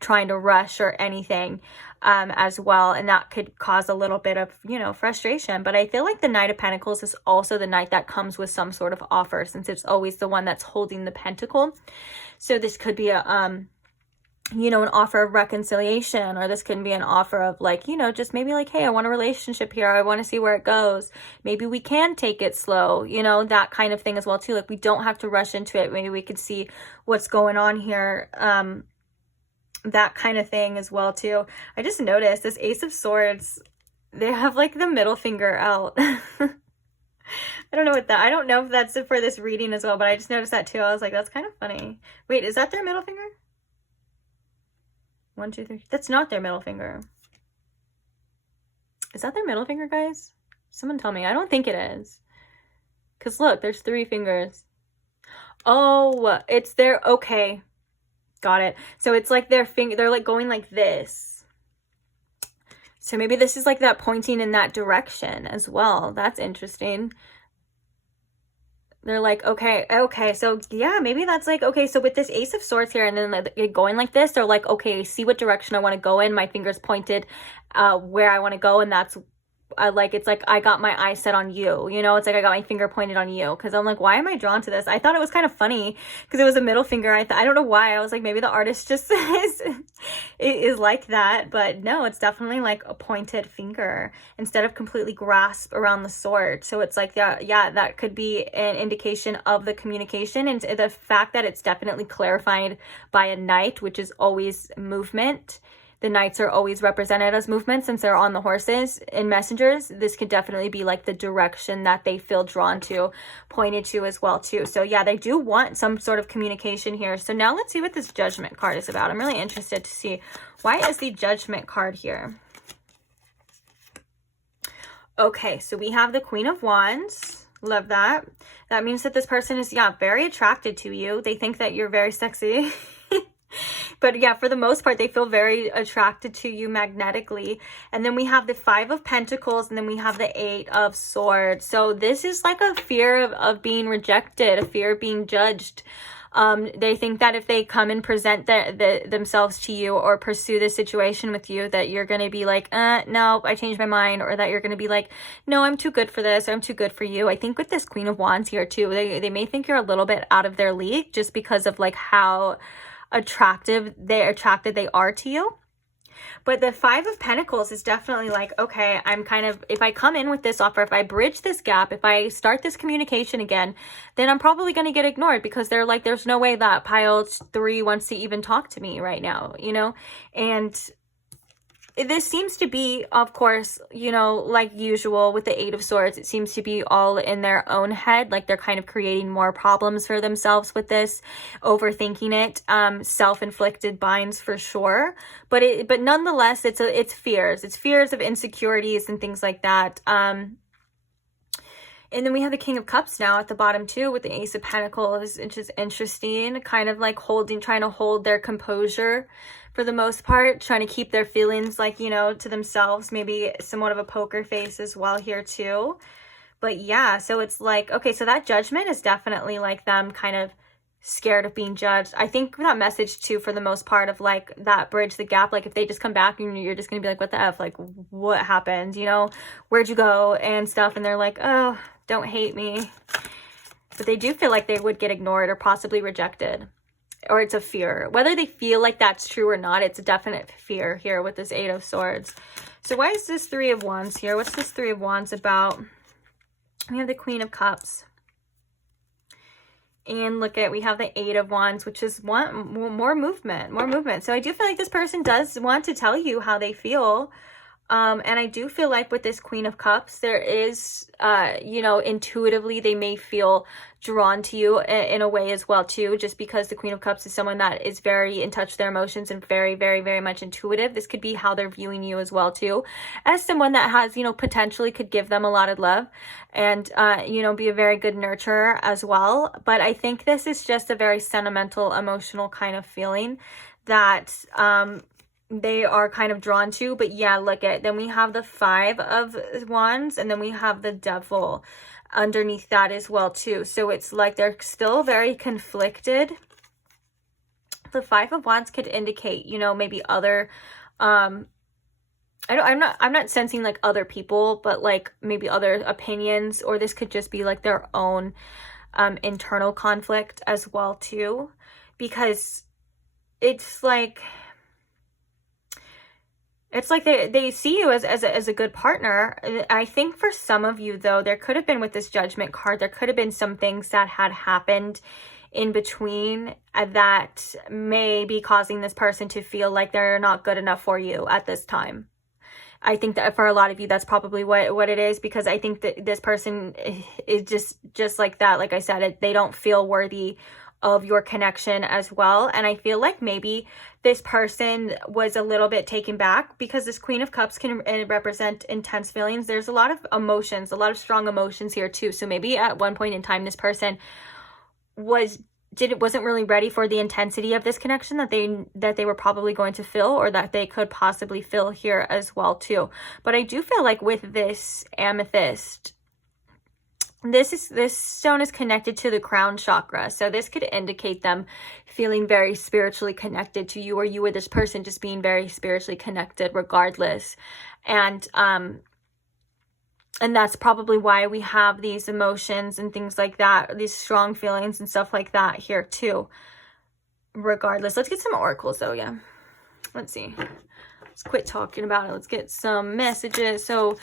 trying to rush or anything as well, and that could cause a little bit of, you know, frustration. But I feel like the Knight of Pentacles is also the knight that comes with some sort of offer, since it's always the one that's holding the pentacle. So this could be a you know, an offer of reconciliation, or this could be an offer of like, you know, just maybe like, hey, I want a relationship here, I want to see where it goes, maybe we can take it slow, you know, that kind of thing as well too. Like, we don't have to rush into it. Maybe we could see what's going on here, that kind of thing as well too. I just noticed this Ace of Swords, they have like the middle finger out. I don't know what that, I don't know if that's for this reading as well, but I just noticed that too. I was like, that's kind of funny. Wait, is that their middle finger? 1, 2, 3. That's not their middle finger. Is that their middle finger, guys? Someone tell me. I don't think it is. Because look, there's 3 fingers. Oh, it's their, okay. Got it. So it's like their finger, they're like going like this. So maybe this is like that pointing in that direction as well. That's interesting. They're like, okay, so yeah, maybe that's like, okay, so with this Ace of Swords here, and then like going like this, they're like, okay, see what direction I want to go in, my finger's pointed where I want to go, and that's like, it's like I got my eye set on you, you know, it's like I got my finger pointed on you, because I'm like, why am I drawn to this? I thought it was kind of funny because it was a middle finger. I don't know why. I was like, maybe the artist just is like that, but no, it's definitely like a pointed finger instead of completely grasp around the sword. So it's like, yeah, that could be an indication of the communication, and the fact that it's definitely clarified by a knight, which is always movement. The knights are always represented as movement since they're on the horses and messengers. This could definitely be like the direction that they feel drawn to, pointed to as well too. So yeah, they do want some sort of communication here. So now let's see what this Judgment card is about. I'm really interested to see, why is the Judgment card here? Okay, so we have the Queen of Wands. Love that. That means that this person is, yeah, very attracted to you. They think that you're very sexy. But yeah, for the most part, they feel very attracted to you magnetically. And then we have the Five of Pentacles, and then we have the Eight of Swords. So this is like a fear of being rejected, a fear of being judged. They think that if they come and present themselves to you or pursue this situation with you, that you're going to be like, no, I changed my mind, or that you're going to be like, no, I'm too good for this, or I'm too good for you. I think with this Queen of Wands here too, they may think you're a little bit out of their league just because of like how attracted they are to you. But the Five of Pentacles is definitely like, okay, I'm kind of, if I come in with this offer, if I bridge this gap, if I start this communication again, then I'm probably going to get ignored, because they're like, there's no way that pile 3 wants to even talk to me right now, you know? And this seems to be, of course, you know, like usual with the Eight of Swords, it seems to be all in their own head. Like they're kind of creating more problems for themselves with this, overthinking it, self-inflicted binds for sure. But nonetheless, it's fears. It's fears of insecurities and things like that. And then we have the King of Cups now at the bottom too, with the Ace of Pentacles, which is interesting. Kind of like trying to hold their composure for the most part, trying to keep their feelings like, you know, to themselves, maybe somewhat of a poker face as well here too. But yeah, so it's like, okay, so that judgment is definitely like them kind of scared of being judged. I think that message too, for the most part, of like that bridge the gap, like if they just come back and you're just gonna be like, what the F, like what happened, you know, where'd you go and stuff, and they're like, oh, don't hate me. But they do feel like they would get ignored or possibly rejected, or it's a fear. Whether they feel like that's true or not, it's a definite fear here with this Eight of Swords. So why is this Three of Wands here? What's this Three of Wands about? We have the Queen of Cups. And look at, we have the Eight of Wands, which is more movement. So I do feel like this person does want to tell you how they feel. And I do feel like with this Queen of Cups, there is, you know, intuitively, they may feel drawn to you in a way as well, too, just because the Queen of Cups is someone that is very in touch with their emotions and very, very, very much intuitive. This could be how they're viewing you as well, too, as someone that has, you know, potentially could give them a lot of love and, you know, be a very good nurturer as well. But I think this is just a very sentimental, emotional kind of feeling that, they are kind of drawn to. But yeah, look at, then we have the Five of Wands, and then we have the Devil underneath that as well too. So it's like they're still very conflicted. The Five of Wands could indicate, you know, maybe other I'm not sensing like other people, but like maybe other opinions, or this could just be like their own internal conflict as well too, because it's like they see you as a good partner. I think for some of you, though, there could have been, with this Judgment card, there could have been some things that had happened in between that may be causing this person to feel like they're not good enough for you at this time. I think that for a lot of you, that's probably what it is, because I think that this person is just like that. Like I said, they don't feel worthy of your connection as well. And I feel like maybe this person was a little bit taken back, because this Queen of Cups can represent intense feelings. There's a lot of emotions, a lot of strong emotions here too. So maybe at one point in time, this person wasn't really ready for the intensity of this connection that they were probably going to feel, or that they could possibly feel here as well too. But I do feel like with this amethyst, this stone is connected to the crown chakra. So this could indicate them feeling very spiritually connected to you, or you or this person just being very spiritually connected regardless. And that's probably why we have these emotions and things like that, these strong feelings and stuff like that here too, regardless. Let's get some oracles though. Yeah, let's see. Let's quit talking about it. Let's get some messages. So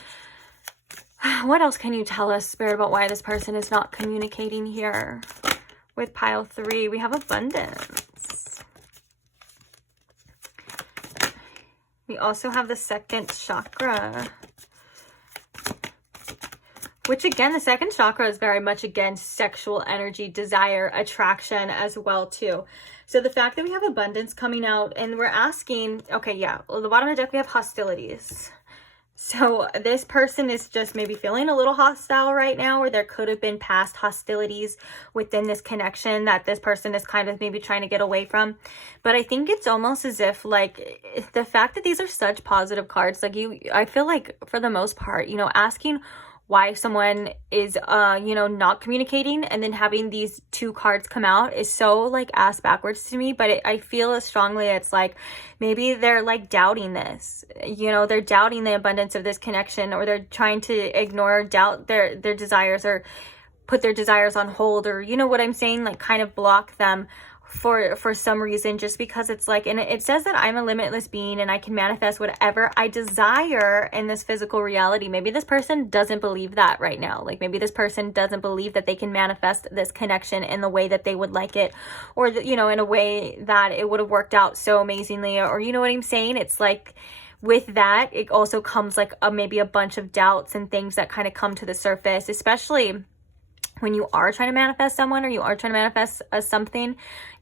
what else can you tell us, Spirit, about why this person is not communicating here? With pile 3, we have abundance. We also have the second chakra, which again, the second chakra is very much, again, sexual energy, desire, attraction as well too. So the fact that we have abundance coming out, and we're asking, okay, yeah, well, the bottom of the deck, we have hostilities. So this person is just maybe feeling a little hostile right now, or there could have been past hostilities within this connection that this person is kind of maybe trying to get away from. But I think it's almost as if, like, the fact that these are such positive cards, like, I feel like for the most part, you know, asking why someone is you know, not communicating, and then having these two cards come out is so, like, ass backwards to me. But I feel as strongly, it's like maybe they're, like, doubting this, you know, they're doubting the abundance of this connection, or they're trying to ignore, doubt their desires, or put their desires on hold, or, you know what I'm saying, like, kind of block them for some reason, just because it's like, and it says that I'm a limitless being and I can manifest whatever I desire in this physical reality. Maybe this person doesn't believe that right now. Like, maybe this person doesn't believe that they can manifest this connection in the way that they would like it, or, you know, in a way that it would have worked out so amazingly, or, you know what I'm saying? It's like, with that, it also comes like maybe a bunch of doubts and things that kind of come to the surface, especially when you are trying to manifest someone, or you are trying to manifest something.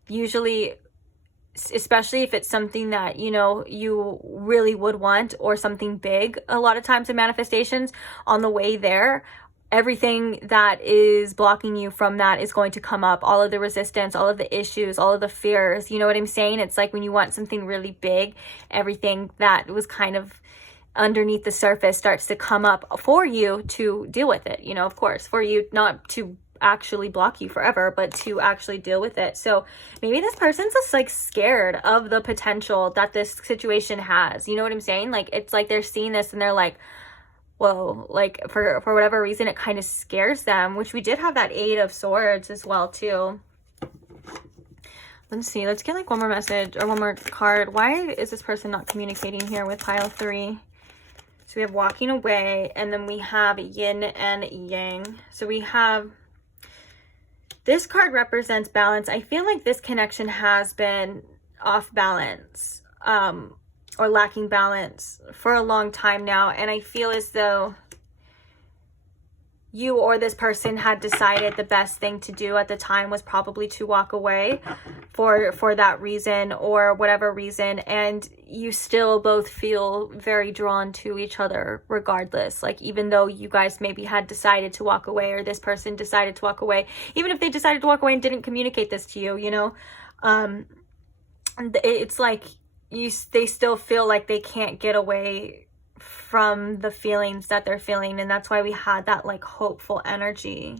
Usually, especially if it's something that, you know, you really would want, or something big, a lot of times in manifestations, on the way there, everything that is blocking you from that is going to come up. All of the resistance, all of the issues, all of the fears, you know what I'm saying? It's like when you want something really big, everything that was kind of underneath the surface starts to come up for you to deal with it, you know, of course, for you not to actually block you forever, but to actually deal with it. So maybe this person's just, like, scared of the potential that this situation has, you know what I'm saying? Like, it's like they're seeing this and they're like, whoa, like, for whatever reason, it kind of scares them, which we did have that 8 of Swords as well too. Let's see, let's get like one more message or one more card. Why is this person not communicating here with pile 3? So we have walking away, and then we have yin and yang. So we have, this card represents balance. I feel like this connection has been off balance, or lacking balance for a long time now. And I feel as though you or this person had decided the best thing to do at the time was probably to walk away for that reason, or whatever reason, and you still both feel very drawn to each other regardless. Like, even though you guys maybe had decided to walk away, or this person decided to walk away, even if they decided to walk away and didn't communicate this to you, you know, it's like they still feel like they can't get away from the feelings that they're feeling, and that's why we had that, like, hopeful energy.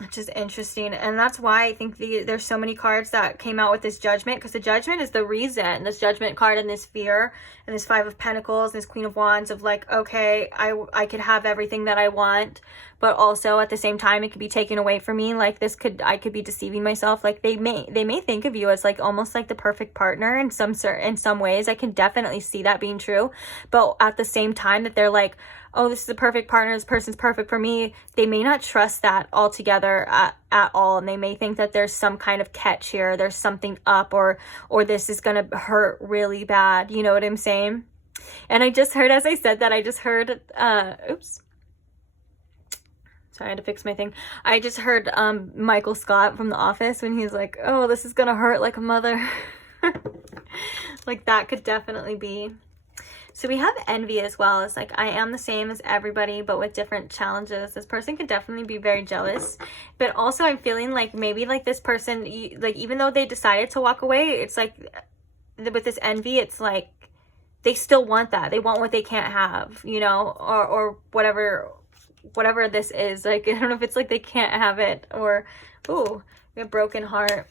Which is interesting, and that's why I think there's so many cards that came out with this Judgment, because the Judgment is the reason. This Judgment card, and this Fear, and this 5 of Pentacles, and this Queen of Wands, of like, okay, I could have everything that I want, but also at the same time it could be taken away from me. Like, I could be deceiving myself. Like, they may think of you as, like, almost like the perfect partner in some ways. I can definitely see that being true, but at the same time that they're like, oh, this is the perfect partner, this person's perfect for me, they may not trust that altogether at all, and they may think that there's some kind of catch here, there's something up, or this is gonna hurt really bad, you know what I'm saying? And I just heard, as I said that, I just heard, oops, sorry, I had to fix my thing. I just heard Michael Scott from The Office when he's like, oh, this is gonna hurt like a mother. Like, that could definitely be. So we have envy as well. It's like, I am the same as everybody, but with different challenges. This person could definitely be very jealous. But also, I'm feeling like maybe, like, this person, like, even though they decided to walk away, it's like, with this envy, it's like, they still want that. They want what they can't have, you know, or whatever this is. Like, I don't know if it's like they can't have it, or, ooh, a broken heart.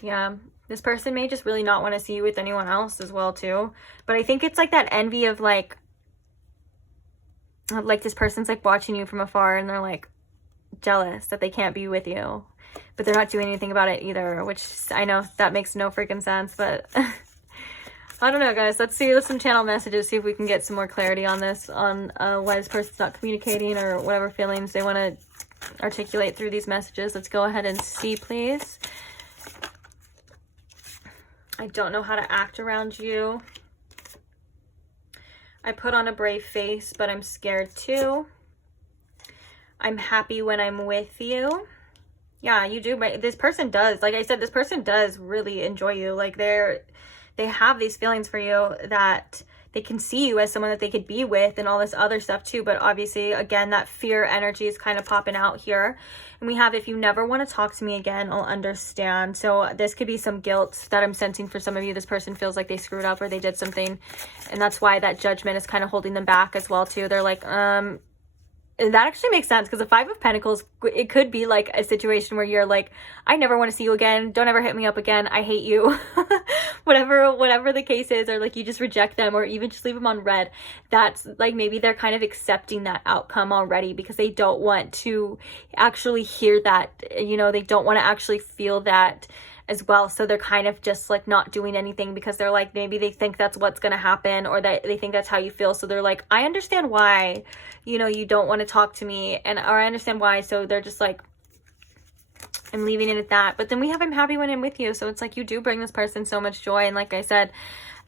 Yeah. This person may just really not want to see you with anyone else as well too. But I think it's like that envy of like this person's like watching you from afar, and they're like jealous that they can't be with you, but they're not doing anything about it either, which I know that makes no freaking sense, but I don't know, guys. Let's see, let's some channel messages, see if we can get some more clarity on this, on why this person's not communicating, or whatever feelings they want to articulate through these messages. Let's go ahead and see, please. I don't know how to act around you. I put on a brave face, but I'm scared too. I'm happy when I'm with you. Yeah, you do. But this person does, like I said, this person does really enjoy you. Like they have these feelings for you, that they can see you as someone that they could be with and all this other stuff too. But obviously, again, that fear energy is kind of popping out here. And we have, if you never want to talk to me again, I'll understand. So this could be some guilt that I'm sensing for some of you. This person feels like they screwed up or they did something. And that's why that judgment is kind of holding them back as well too. They're like, and that actually makes sense, because the Five of Pentacles, it could be like a situation where you're like, I never want to see you again. Don't ever hit me up again. I hate you. whatever the case is, or like you just reject them, or even just leave them on red. That's like, maybe they're kind of accepting that outcome already because they don't want to actually hear that, you know, they don't want to actually feel that as well. So they're kind of just like not doing anything because they're like, maybe they think that's what's going to happen, or that they think that's how you feel. So they're like, I understand why, you know, you don't want to talk to me, and or I understand why. So they're just like, I'm leaving it at that. But then we have, I'm happy when I'm with you. So it's like, you do bring this person so much joy. And like I said,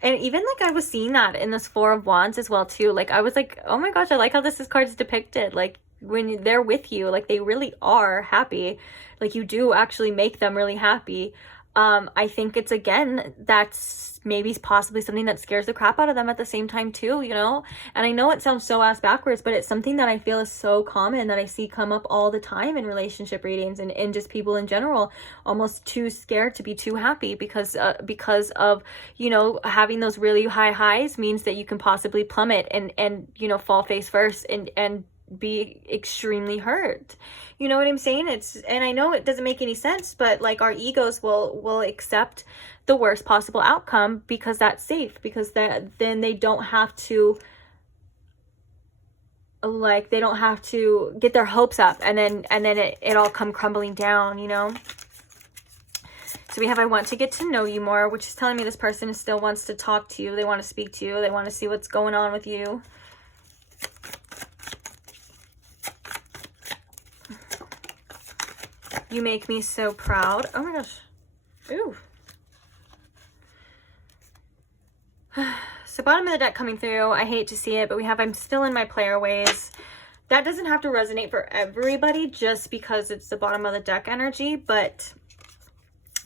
and even like I was seeing that in this Four of Wands as well too. Like I was like, oh my gosh, I like how this card's depicted. Like when they're with you, like they really are happy. Like you do actually make them really happy. I think it's, again, that's maybe possibly something that scares the crap out of them at the same time too, you know? And I know it sounds so ass backwards, but it's something that I feel is so common, that I see come up all the time in relationship readings and just people in general, almost too scared to be too happy because of, you know, having those really high highs means that you can possibly plummet and you know, fall face first and be extremely hurt. You know what I'm saying? And I know it doesn't make any sense, but like our egos will accept the worst possible outcome because that's safe, because then they don't have to, like, they don't have to get their hopes up and then it all come crumbling down, you know? So we have, I want to get to know you more, which is telling me this person still wants to talk to you. They want to speak to you. They want to see what's going on with you. You make me so proud. Oh my gosh. Ooh. So bottom of the deck coming through. I hate to see it, but we have, I'm still in my player ways. That doesn't have to resonate for everybody just because it's the bottom of the deck energy, but,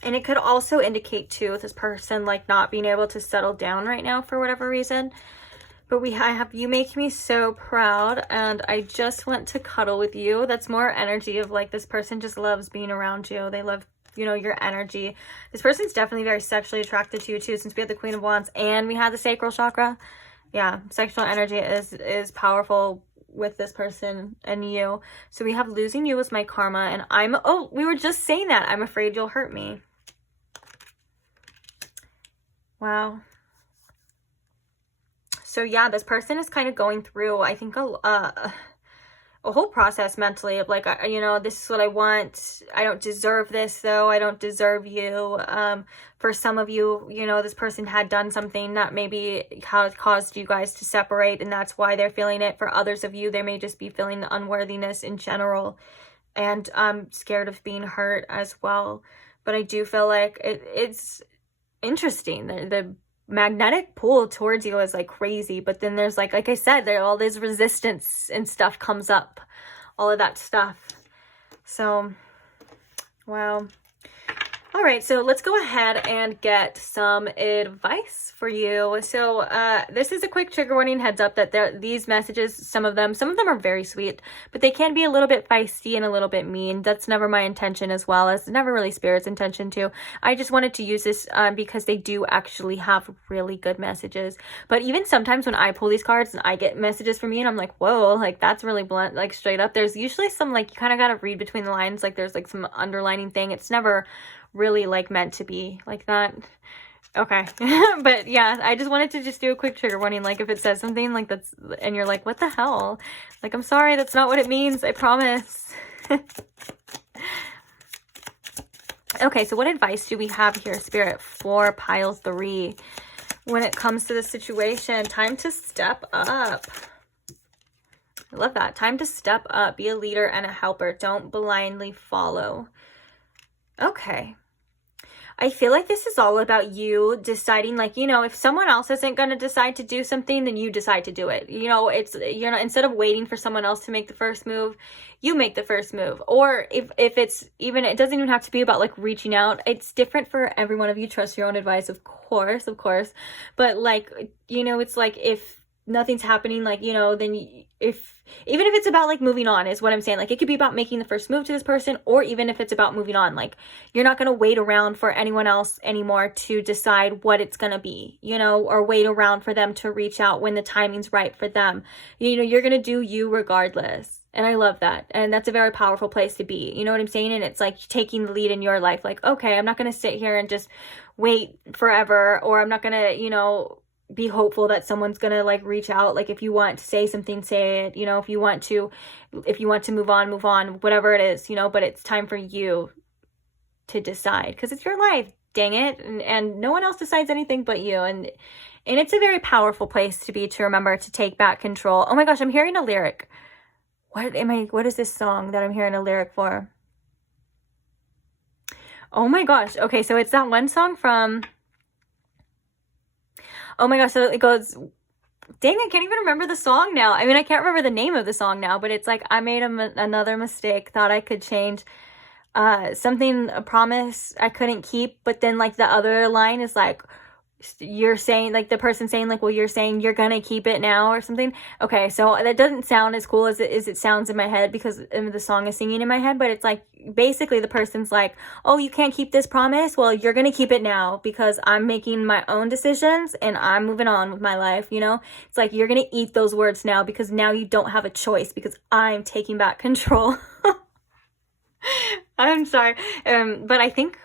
and it could also indicate too, this person like not being able to settle down right now for whatever reason. But I have, you make me so proud and I just want to cuddle with you. That's more energy of like, this person just loves being around you. They love, you know, your energy. This person's definitely very sexually attracted to you too, since we had the Queen of Wands and we had the sacral chakra. Yeah, sexual energy is powerful with this person and you. So we have losing you as my karma, and we were just saying that. I'm afraid you'll hurt me. Wow. So yeah, this person is kind of going through, I think, a whole process mentally of like, you know, this is what I want. I don't deserve this though. I don't deserve you. For some of you, you know, this person had done something that maybe caused you guys to separate, and that's why they're feeling it. For others of you, they may just be feeling the unworthiness in general and scared of being hurt as well. But I do feel like it's interesting. The magnetic pull towards you is like crazy, but then there's like I said, there all this resistance and stuff comes up, all of that stuff. So wow. All right, so let's go ahead and get some advice for you. So this is a quick trigger warning, heads up that these messages, some of them are very sweet, but they can be a little bit feisty and a little bit mean. That's never my intention, as well as never really Spirit's intention too. I just wanted to use this because they do actually have really good messages. But even sometimes when I pull these cards and I get messages from you and I'm like, whoa, like that's really blunt, like straight up, there's usually some, like, you kind of got to read between the lines, like there's like some underlining thing. It's never really like meant to be like that. Okay. But yeah, I just wanted to just do a quick trigger warning. Like if it says something like that's and you're like, what the hell? Like, I'm sorry, that's not what it means, I promise. Okay, so what advice do we have here, Spirit, for pile 3 when it comes to the situation? Time to step up. I love that. Time to step up, be a leader and a helper. Don't blindly follow. Okay. I feel like this is all about you deciding, like, you know, if someone else isn't going to decide to do something, then you decide to do it. You know, it's, you know, instead of waiting for someone else to make the first move, you make the first move. Or if it's even, it doesn't even have to be about like reaching out. It's different for every one of you. Trust your own advice, of course. But like, you know, it's like if nothing's happening, like, you know, then even if it's about like moving on is what I'm saying. Like, it could be about making the first move to this person, or even if it's about moving on, like, you're not going to wait around for anyone else anymore to decide what it's going to be, you know, or wait around for them to reach out when the timing's right for them. You know, you're going to do you regardless. And I love that. And that's a very powerful place to be. You know what I'm saying? And it's like taking the lead in your life. Like, okay, I'm not going to sit here and just wait forever, or I'm not going to, you know, be hopeful that someone's gonna like reach out. Like, if you want to say something, say it, you know, if you want to move on, whatever it is, you know. But it's time for you to decide, because it's your life, dang it. And no one else decides anything but you. And it's a very powerful place to be, to remember to take back control. Oh my gosh, I'm hearing a lyric. What is this song that I'm hearing a lyric for? Oh my gosh. Okay, so it's that one song from, oh my gosh, so it goes, dang, I can't even remember the song now. I mean, I can't remember the name of the song now, but it's like, I made another mistake, thought I could change a promise I couldn't keep. But then like the other line is like, you're saying, like the person saying like, well, you're saying you're gonna keep it now or something. Okay, so that doesn't sound as cool as it sounds in my head, because the song is singing in my head. But it's like, basically the person's like, oh, you can't keep this promise, well, you're gonna keep it now, because I'm making my own decisions and I'm moving on with my life. You know, it's like, you're gonna eat those words now, because now you don't have a choice, because I'm taking back control. I'm sorry, but I think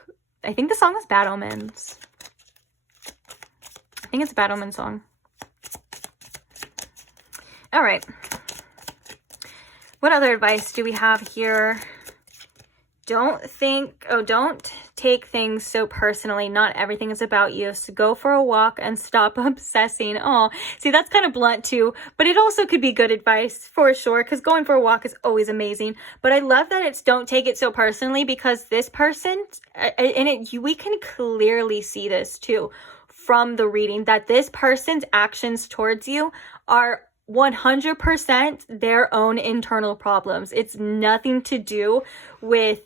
the song is Bad Omens. I think it's a Bad Omen song. All right. What other advice do we have here? Don't take things so personally. Not everything is about you. So go for a walk and stop obsessing. Oh, see, that's kind of blunt too, but it also could be good advice for sure, because going for a walk is always amazing. But I love that it's don't take it so personally, because this person, we can clearly see this too from the reading, that this person's actions towards you are 100% their own internal problems. It's nothing to do with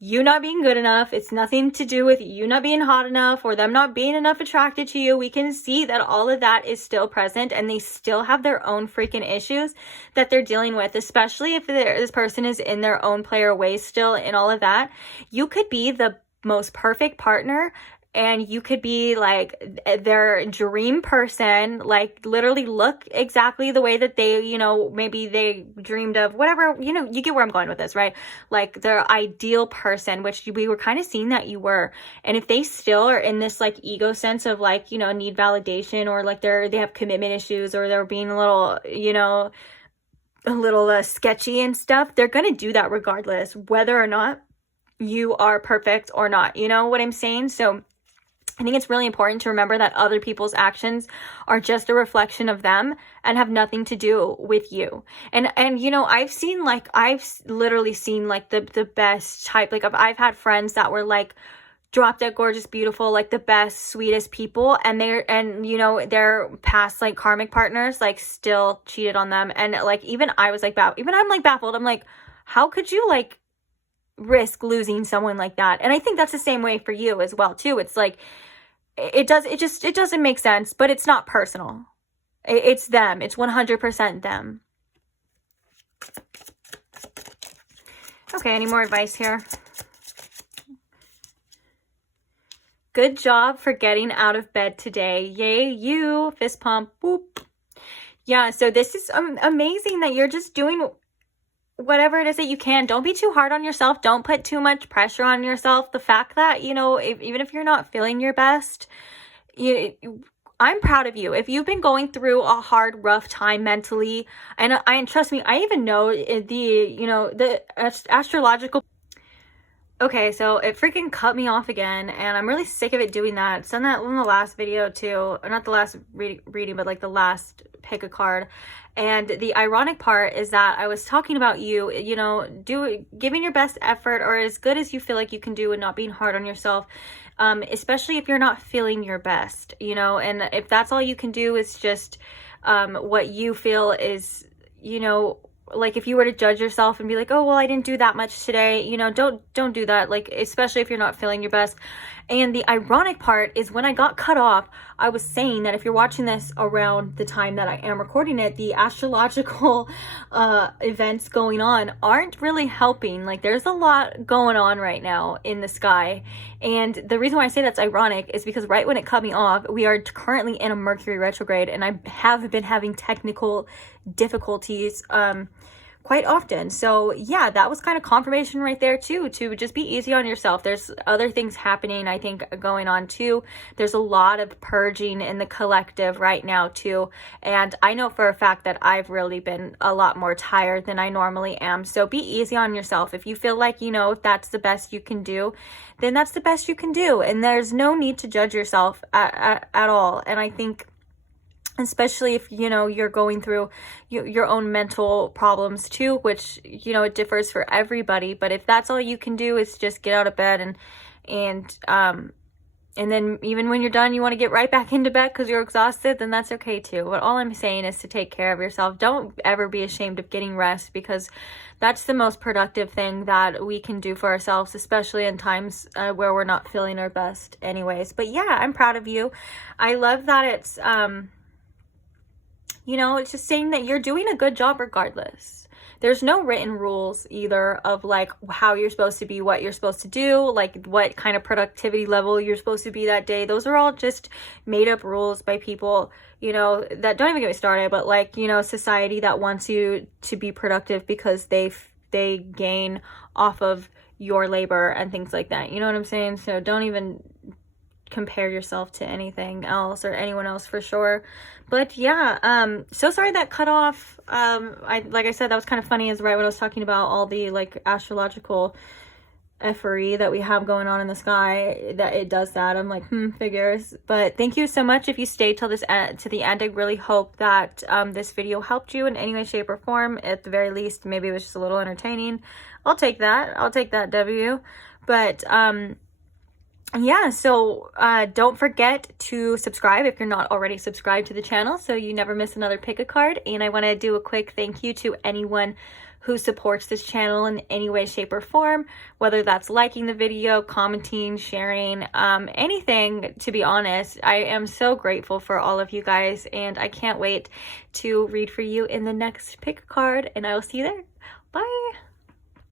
you not being good enough. It's nothing to do with you not being hot enough or them not being enough attracted to you. We can see that all of that is still present, and they still have their own freaking issues that they're dealing with, especially if this person is in their own player ways still and all of that. You could be the most perfect partner, and you could be like their dream person, like literally look exactly the way that they, you know, maybe they dreamed of, whatever, you know, you get where I'm going with this, right? Like their ideal person, which we were kind of seeing that you were. And if they still are in this like ego sense of like, you know, need validation, or like they have commitment issues, or they're being a little, you know, a little sketchy and stuff, they're going to do that regardless, whether or not you are perfect or not. You know what I'm saying? So I think it's really important to remember that other people's actions are just a reflection of them and have nothing to do with you. And you know, I've literally seen like the best type. Like I've had friends that were like drop dead gorgeous, beautiful, like the best, sweetest people, and you know, their past like karmic partners like still cheated on them. And like even I was like I'm like baffled. I'm like, how could you like risk losing someone like that? And I think that's the same way for you as well too. It's like it doesn't make sense, but it's not personal. It's them. It's 100% them. Okay, any more advice here? Good job for getting out of bed today. Yay, you. Fist pump. Boop. Yeah, so this is amazing that you're just doing whatever it is that you can. Don't be too hard on yourself. Don't put too much pressure on yourself. The fact that, you know, even if you're not feeling your best, I'm proud of you. If you've been going through a hard, rough time mentally, and trust me, I even know the astrological. Okay, so it freaking cut me off again, and I'm really sick of it doing that. It's done that in the last video too, or not the last reading, but like the last pick a card. And the ironic part is that I was talking about you, you know, giving your best effort, or as good as you feel like you can do, and not being hard on yourself. especially if you're not feeling your best, you know, and if that's all you can do is just what you feel is, you know, like if you were to judge yourself and be like, oh, well, I didn't do that much today, you know, don't do that, like, especially if you're not feeling your best. And the ironic part is when I got cut off, I was saying that if you're watching this around the time that I am recording it, the astrological events going on aren't really helping. Like, there's a lot going on right now in the sky. And the reason why I say that's ironic is because right when it cut me off, we are currently in a Mercury retrograde, and I have been having technical difficulties quite often. So yeah, that was kind of confirmation right there too, to just be easy on yourself. There's other things happening, I think, going on too. There's a lot of purging in the collective right now too. And I know for a fact that I've really been a lot more tired than I normally am. So be easy on yourself. If you feel like, you know, if that's the best you can do, then that's the best you can do. And there's no need to judge yourself at all. And I think, especially if, you know, you're going through your own mental problems too, which, you know, it differs for everybody. But if that's all you can do is just get out of bed and then even when you're done, you want to get right back into bed because you're exhausted, then that's okay too. But all I'm saying is to take care of yourself. Don't ever be ashamed of getting rest, because that's the most productive thing that we can do for ourselves, especially in times where we're not feeling our best anyways. But yeah, I'm proud of you. I love that it's, you know, it's just saying that you're doing a good job regardless. There's no written rules either of like how you're supposed to be, what you're supposed to do, like what kind of productivity level you're supposed to be that day. Those are all just made up rules by people, you know, that don't even get me started, but like, you know, society that wants you to be productive because they gain off of your labor and things like that. You know what I'm saying? So don't even compare yourself to anything else or anyone else for sure. But yeah, so sorry that cut off. Like I said, that was kind of funny, is right when I was talking about all the like astrological effery that we have going on in the sky, that it does that. I'm like, figures. But thank you so much if you stayed till this to the end. I really hope that this video helped you in any way, shape, or form. At the very least, maybe it was just a little entertaining. I'll take that W. But yeah, so don't forget to subscribe if you're not already subscribed to the channel, so you never miss another pick a card. And I want to do a quick thank you to anyone who supports this channel in any way, shape, or form, whether that's liking the video, commenting, sharing, anything. To be honest, I am so grateful for all of you guys, and I can't wait to read for you in the next pick a card, and I will see you there. Bye.